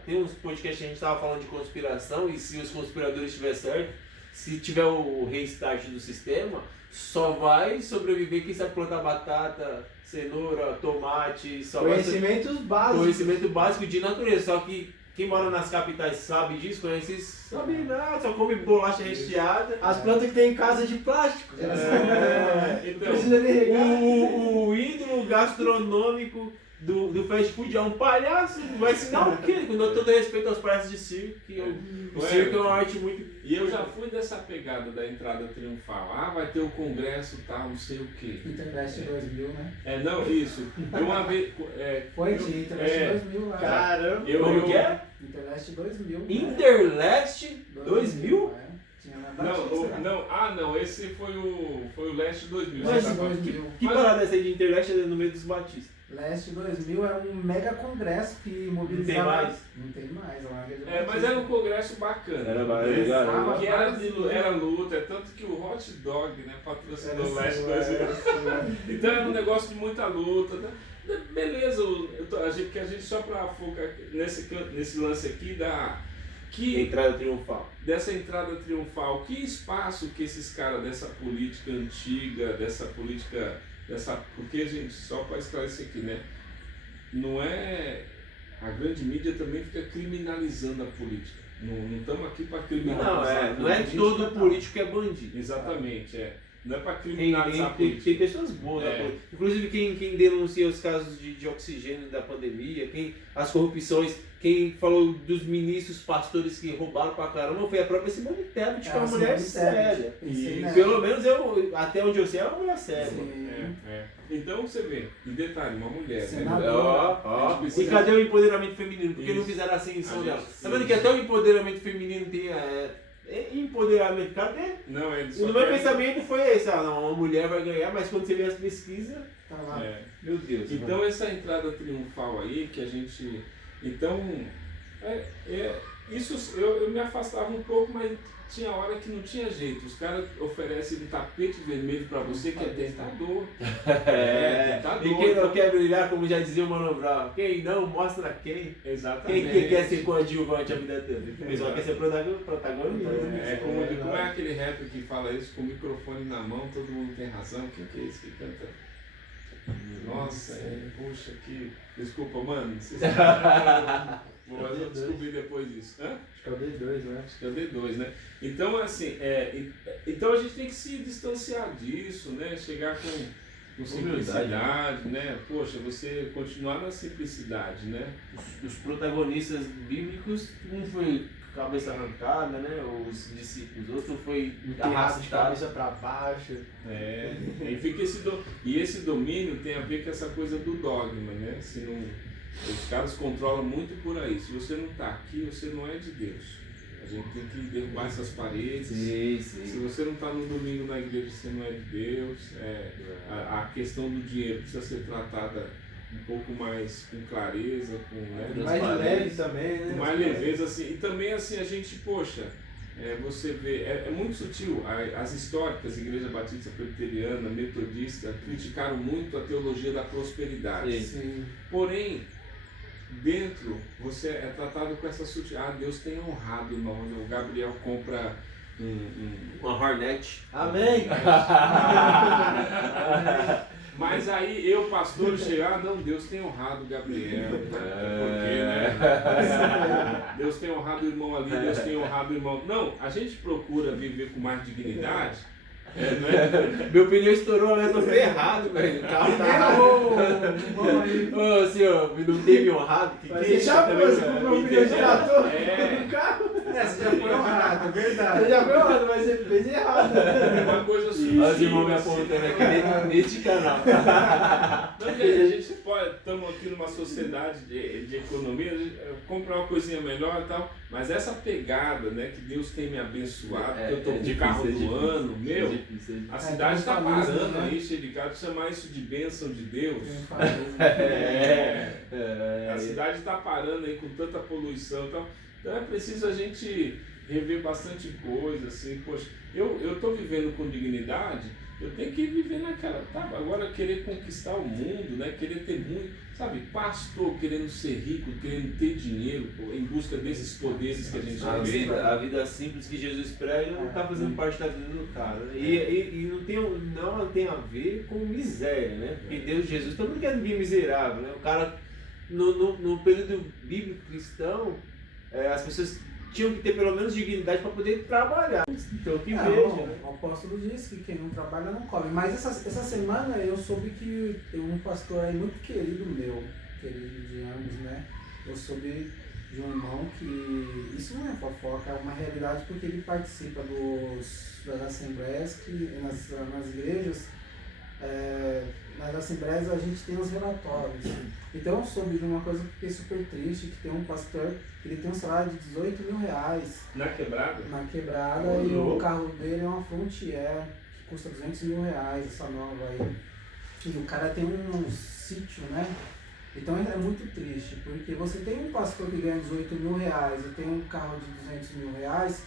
tem uns podcasts que a gente tava falando de conspiração, e se os conspiradores estiverem certo, se tiver o restart do sistema, só vai sobreviver quem sabe plantar batata, cenoura, tomate, Conhecimentos básicos. Conhecimento básico de natureza, só que quem mora nas capitais sabe disso, conhece isso, sabe nada, só come bolacha recheada. As plantas que tem em casa de plástico. Então, Precisa de regar. O ídolo gastronômico do fast food é um palhaço, vai ensinar o quê? Com todo respeito aos palhaços de circo, que o circo é uma arte muito... E eu já fui dessa pegada da entrada triunfal. Vai ter o congresso tal, não sei o quê. Interleste 2000, né? Não, isso. Uma vez... Foi de Interleste 2000 lá. Caramba. Como que é? Interleste 2000. Interleste 2000? Tinha na Batista. Não, esse foi o Leste 2000. Leste Você tá falando. 2000. Que parada é essa aí de Interleste no meio dos batistas? Leste 2000 é um mega congresso que mobilizava... Não tem mais? Não tem mais, é uma área de Mas era um congresso bacana. Era Era luta, tanto que o Hot Dog, né, patrocinou o Leste 2000. Então era um negócio de muita luta, né? Beleza, porque a gente só para focar nesse lance aqui Entrada triunfal. Dessa entrada triunfal, que espaço que esses caras dessa política antiga, porque, gente, só para esclarecer aqui, né? Não é... A grande mídia também fica criminalizando a política. Não estamos aqui para criminalizar. Não é todo político que é bandido. Exatamente, Não é para criminalizar a Tem política. pessoas boas, né? Inclusive quem denuncia os casos de oxigênio da pandemia, as corrupções, quem falou dos ministros, pastores que roubaram pra caramba, foi a própria Simone Tebet, que é uma mulher séria. E pelo menos até onde eu sei, é uma mulher séria. Então você vê, e detalhe, uma mulher. E cadê o empoderamento feminino? Porque não fizeram a ascensão dela. Tá vendo que até o empoderamento feminino tem empoderamento, cadê? Não, e no meu pensamento foi esse, não, uma mulher vai ganhar, mas quando você vê as pesquisas, tá lá. Meu Deus. Então essa entrada triunfal aí que a gente. Então, isso eu me afastava um pouco, mas tinha hora que não tinha jeito. Os caras oferecem um tapete vermelho pra você que é tentador. Tentador. E quem não quer brilhar, como já dizia o Mano Brown, quem não mostra quem. Exatamente. Quem quer ser coadjuvante a vida toda. O pessoal quer ser protagonista. Como é aquele rapper que fala isso com o microfone na mão, todo mundo tem razão. Quem que é esse que canta? Nossa, puxa, que. Desculpa, mano. Vou descobrir depois disso. Acho que é o D2, né? Acho que é o D2, né? Então, assim, então a gente tem que se distanciar disso, né? Chegar com simplicidade, né? Poxa, você continuar na simplicidade, né? Os protagonistas bíblicos, um foi cabeça arrancada, né? Os discípulos, outro foi arrastado de cabeça para baixo. E fica esse domínio tem a ver com essa coisa do dogma, né? Se não, os caras controlam muito por aí. Se você não está aqui, você não é de Deus. A gente tem que derrubar essas paredes. Sim. Se você não está no domingo na igreja, você não é de Deus. A questão do dinheiro precisa ser tratada um pouco mais com clareza, mais leve também, né? Com mais leveza, assim. E também, assim, a gente, poxa, você vê, é muito sutil. As históricas, Igreja Batista Presbiteriana, Metodista, criticaram muito a teologia da prosperidade. Sim. Porém, dentro, você é tratado com essa sutil. Deus tem honrado, irmão. O Gabriel compra uma Hornet. Amém! Mas aí eu, pastor, chegar, não, Deus tem honrado o Gabriel. Porque, né? Deus tem honrado o irmão ali, Deus tem honrado o irmão. Não, a gente procura viver com mais dignidade. Meu pneu estourou, mas eu tô ferrado, velho. O carro tá ô, senhor, não teve honrado? Você já comprou um pneu de trator no carro? Você já foi honrado, é verdade. Você já foi honrado, mas você fez errado. Uma coisa sutil. Os irmãos me apontando aqui neste canal. Não, a gente estamos aqui numa sociedade de economia, comprar uma coisinha melhor e tal, mas essa pegada, né, que Deus tem me abençoado, que eu tô com o carro do ano, a cidade está parando aí, cheio de carro, chamar isso de bênção de Deus. A cidade está parando aí com tanta poluição e tal. Então é preciso a gente rever bastante coisa, assim, poxa, eu tô vivendo com dignidade, eu tenho que viver naquela, agora querer conquistar o mundo, né, querer ter muito, sabe, pastor querendo ser rico, querendo ter dinheiro, em busca desses poderes que a gente vê. A vida simples que Jesus prega não está fazendo parte da vida do cara, né? E não tem a ver com miséria, né? Porque Deus, Jesus, todo mundo quer ninguém miserável, né? O cara, no período bíblico cristão, as pessoas tinham que ter pelo menos dignidade para poder trabalhar. Então, que veja. O apóstolo disse que quem não trabalha não come. Mas essa semana eu soube que tem um pastor aí muito querido meu, querido de ambos, né? Eu soube de um irmão que isso não é fofoca, é uma realidade porque ele participa das assembleias que nas igrejas. Nas assembleias a gente tem os relatórios. Então eu soube de uma coisa que fiquei super triste, que tem um pastor que ele tem um salário de 18 mil reais. Na quebrada? Na quebrada, e o carro dele é uma Frontier, que custa 200 mil reais, essa nova aí. E o cara tem um sítio, né? Então é muito triste, porque você tem um pastor que ganha 18 mil reais e tem um carro de 200 mil reais.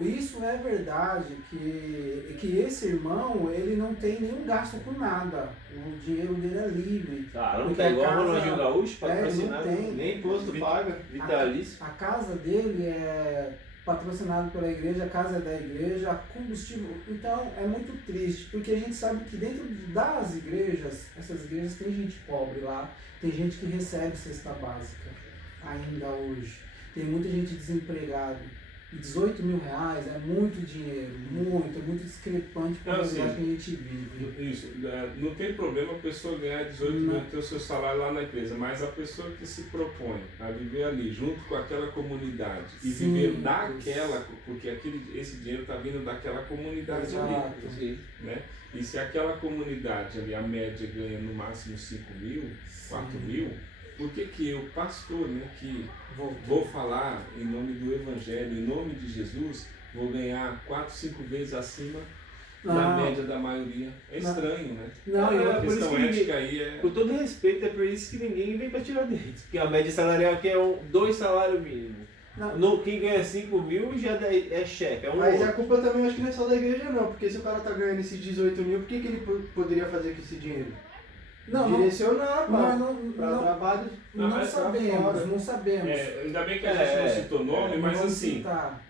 Isso é verdade, que esse irmão, ele não tem nenhum gasto com nada, o dinheiro dele é livre. Não tá igual o Ronaldinho Gaúcho, patrocinado, nem imposto paga, vitalício. A casa dele é patrocinada pela igreja, a casa é da igreja, combustível. Então é muito triste, porque a gente sabe que dentro das igrejas, essas igrejas tem gente pobre lá, tem gente que recebe cesta básica ainda hoje, tem muita gente desempregada. 18 mil reais é muito dinheiro, muito, é muito discrepante com a realidade que a gente vive. Isso, não tem problema a pessoa ganhar 18 mil ter o seu salário lá na empresa, mas a pessoa que se propõe a viver ali junto com aquela comunidade e Sim, viver daquela, porque esse dinheiro está vindo daquela comunidade ali. Sim. Né? E se aquela comunidade ali, a média ganha no máximo 5 mil, 4 mil, por que eu, pastor, né, que vou falar em nome do Evangelho, em nome de Jesus, vou ganhar 4, 5 vezes acima da média da maioria? É estranho, né? Não, a questão ética aí é... Com todo respeito, é por isso que ninguém vem para tirar deles. Porque a média salarial aqui é 2 salários mínimos. Quem ganha 5 mil já é chefe, é um Mas outro. a culpa também acho que não é só da igreja não, porque se o cara tá ganhando esses 18 mil, por que ele poderia fazer com esse dinheiro? Direcionar para trabalho. Não sabemos, não sabemos. Ainda bem que a gente não citou nome, mas assim, citar.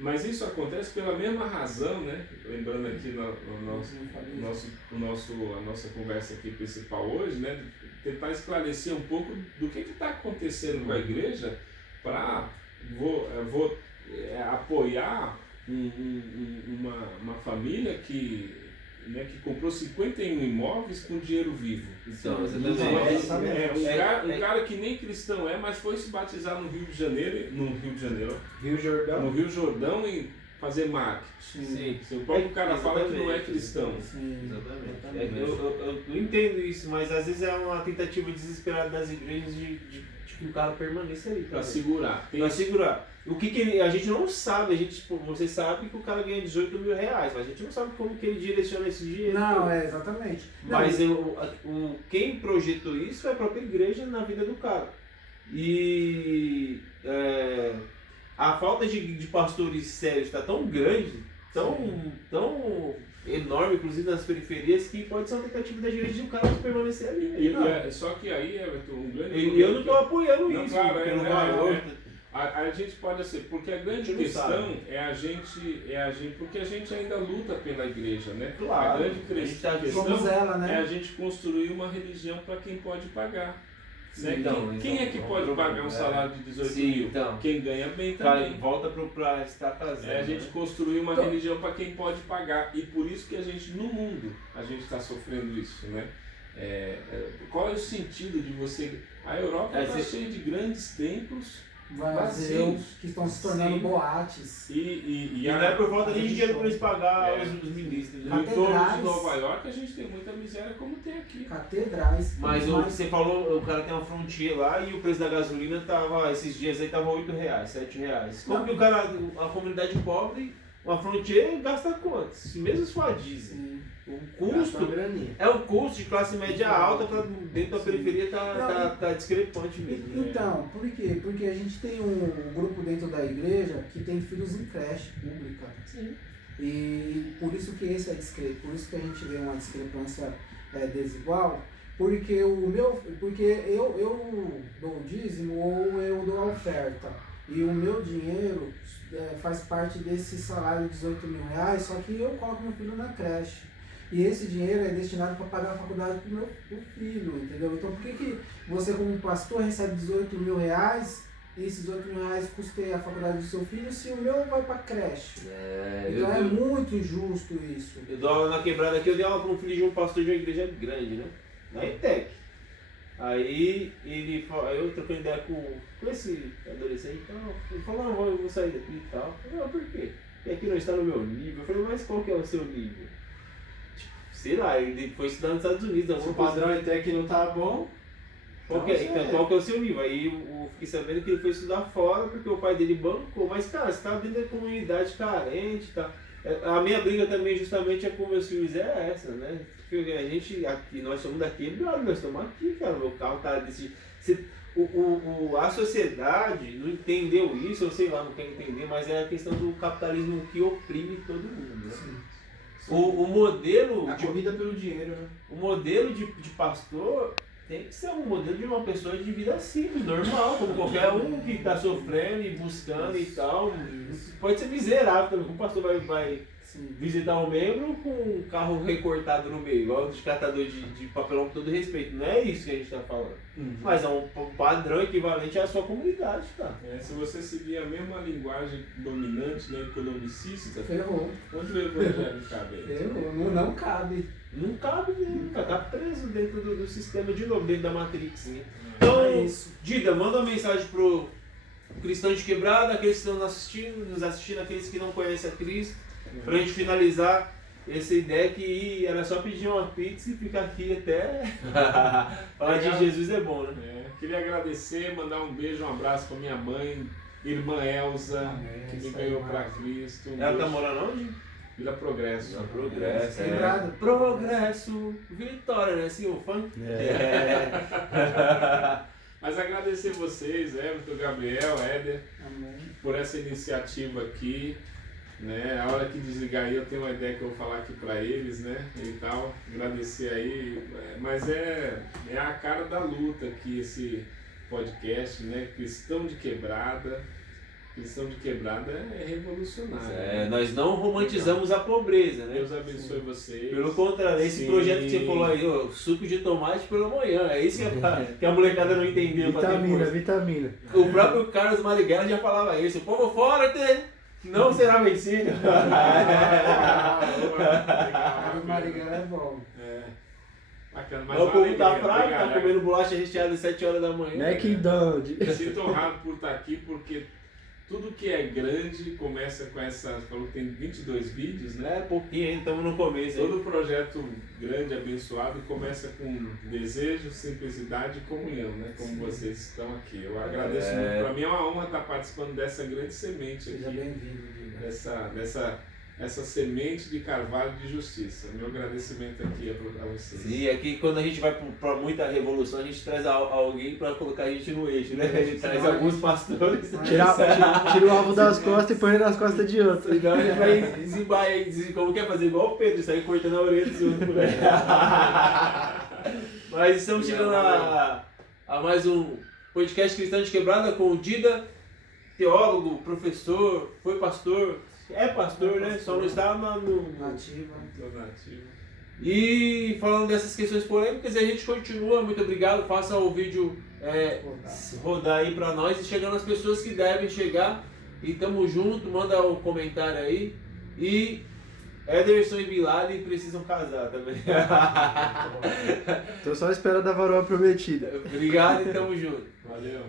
mas isso acontece pela mesma razão, né? Lembrando aqui a nossa conversa aqui principal hoje, né? Tentar esclarecer um pouco do que está acontecendo com a igreja para apoiar uma família que comprou 51 imóveis com dinheiro vivo. Então, Um cara que nem cristão mas foi se batizar no Rio Jordão e fazer marketing. Sim. O próprio cara fala que não é cristão. Sim, Exatamente. Eu entendo isso, mas às vezes é uma tentativa desesperada das igrejas de que o cara permaneça ali. Para segurar. Para segurar. O que a gente não sabe, você sabe que o cara ganha 18 mil reais, mas a gente não sabe como que ele direciona esse dinheiro. Não, exatamente. Mas quem projetou isso é a própria igreja na vida do cara. E a falta de pastores sérios está tão grande, tão enorme, inclusive nas periferias, que pode ser uma tentativa da igreja de um cara permanecer ali. Só que aí, Everton, um grande E eu não estou apoiando não, isso, claro, pelo valor. A gente pode ser, porque a grande questão é a gente, porque a gente ainda luta pela igreja, né? Claro, a grande questão ela, né? é a gente construir uma religião para quem pode pagar. Né? Então, quem é que pode pagar um salário de 18 mil? Então, quem ganha bem também. Volta para estar casando. A gente construir uma religião para quem pode pagar. E por isso que a gente, no mundo, a gente está sofrendo isso, né? Qual é o sentido de você... A Europa está cheia de grandes templos vazios que estão se tornando boates. E não é por falta de dinheiro para eles pagar os ministros. No entorno de Nova York a gente tem muita miséria como tem aqui. Catedrais. Mas você falou, o cara tem uma frontier lá e o preço da gasolina tava, esses dias aí tava R$8, R$7. Como que a comunidade pobre, uma frontier gasta quanto? Mesmo se for a diesel. O custo é o custo de classe média alta para dentro da periferia tá discrepante mesmo. Então, por quê? Porque a gente tem um grupo dentro da igreja que tem filhos em creche pública. Sim. E por isso que esse por isso que a gente vê uma discrepância desigual, porque eu dou o dízimo ou eu dou a oferta. E o meu dinheiro faz parte desse salário de 18 mil reais, só que eu coloco meu filho na creche. E esse dinheiro é destinado para pagar a faculdade para o meu filho, entendeu? Então por que você como pastor recebe 18 mil reais e esses 18 mil reais custeia a faculdade do seu filho se o meu vai para creche? Então é muito injusto isso. Eu dou aula na quebrada aqui, eu dei aula para um filho de um pastor de uma igreja grande, né? Na ETEC. Aí eu trocando ideia com esse adolescente, ele falou, não, eu vou sair daqui e tal. Eu falei, por quê? Porque aqui não está no meu nível. Eu falei, mas qual que é o seu nível? Sei lá, ele foi estudar nos Estados Unidos. Se o padrão ETEC não tá bom, qual que é o seu nível? Aí eu fiquei sabendo que ele foi estudar fora porque o pai dele bancou, mas cara, você tá dentro da comunidade carente, tá? A minha briga também justamente com meus filhos é essa, né? Porque a gente aqui, nós somos daqui, nós estamos aqui, cara, meu carro tá desse... A sociedade não entendeu isso, eu sei lá, não quer entender, mas é a questão do capitalismo que oprime todo mundo, né? Sim. O modelo... A corrida pelo dinheiro, né? O modelo de pastor tem que ser um modelo de uma pessoa de vida simples, normal, como qualquer um que está sofrendo e buscando e tal. Pode ser miserável também, como o pastor vai Sim. visitar um membro com um carro recortado no meio, igual dos catadores de papelão, com todo respeito. Não é isso que a gente está falando. Mas é um padrão equivalente à sua comunidade, tá? Se você seguir a mesma linguagem dominante, né, economicista, Ferrou. onde o evangelho cabe aí? Ferrou. Não cabe. Não cabe mesmo, tá preso dentro do sistema de novo, dentro da Matrix, né? É Então, isso. Dida, manda uma mensagem pro cristão de quebrada, aqueles que estão nos assistindo, aqueles que não conhecem a Cristo, pra gente finalizar essa ideia que era só pedir uma pizza e ficar aqui até falar de Jesus é bom, né? Queria agradecer, mandar um beijo, um abraço pra minha mãe, irmã Elza, Amém. que me Isso aí, ganhou pra Marcos. Cristo. Ela tá morando onde? Vila Progresso. Na Progresso. Quebrada. Progresso, vitória, né? Assim, o funk. Mas agradecer vocês, Everton, Gabriel, Éder, Amém. por essa iniciativa aqui. Né? A hora que desligar aí eu tenho uma ideia que eu vou falar aqui para eles, né? E tal. Agradecer aí. Mas é a cara da luta aqui esse podcast, né? Cristão de Quebrada. Cristão de Quebrada é revolucionário. Nós não romantizamos a pobreza, né? Deus abençoe vocês. Pelo contrário, esse projeto que você falou aí, ó, suco de tomate pela manhã, é isso que a molecada não entendeu. Vitamina. O próprio Carlos Marighella já falava isso, o povo fora não será vencido. O Marighella é bom. Bacana, mas O povo tá alegria. fraco, Obrigado, tá comendo bolacha recheada às 7 horas da manhã. McDonald's. Me sinto honrado por estar aqui, porque tudo que é grande começa com essa... Falou que tem 22 vídeos, né? É pouquinho ainda, estamos no começo. Todo projeto grande, abençoado, começa com desejo, simplicidade e comunhão, né? Como vocês estão aqui. Eu agradeço muito. Para mim é uma honra estar participando dessa grande semente Seja aqui. bem-vindo, Diga. Essa semente de carvalho de justiça. Meu agradecimento aqui a vocês. Sim, aqui quando a gente vai para muita revolução, a gente traz alguém para colocar a gente no eixo, né? A gente traz alguns pastores. Tira o alvo das costas e põe nas costas de outro. Senão a gente vai desembar aí, como quer fazer igual o Pedro, sair cortando a orelha dos outros por aí. Mas estamos chegando a mais um podcast Cristão de Quebrada com o Dida, teólogo, professor, foi pastor, é pastor, né? Só não está no Nativa. Donativo. E falando dessas questões polêmicas, a gente continua. Muito obrigado. Faça o vídeo rodar aí pra nós e chegando as pessoas que devem chegar. E tamo junto. Manda um comentário aí. E Ederson e Bilal precisam casar também. Tô só à espera da varoa prometida. Obrigado e tamo junto. Valeu.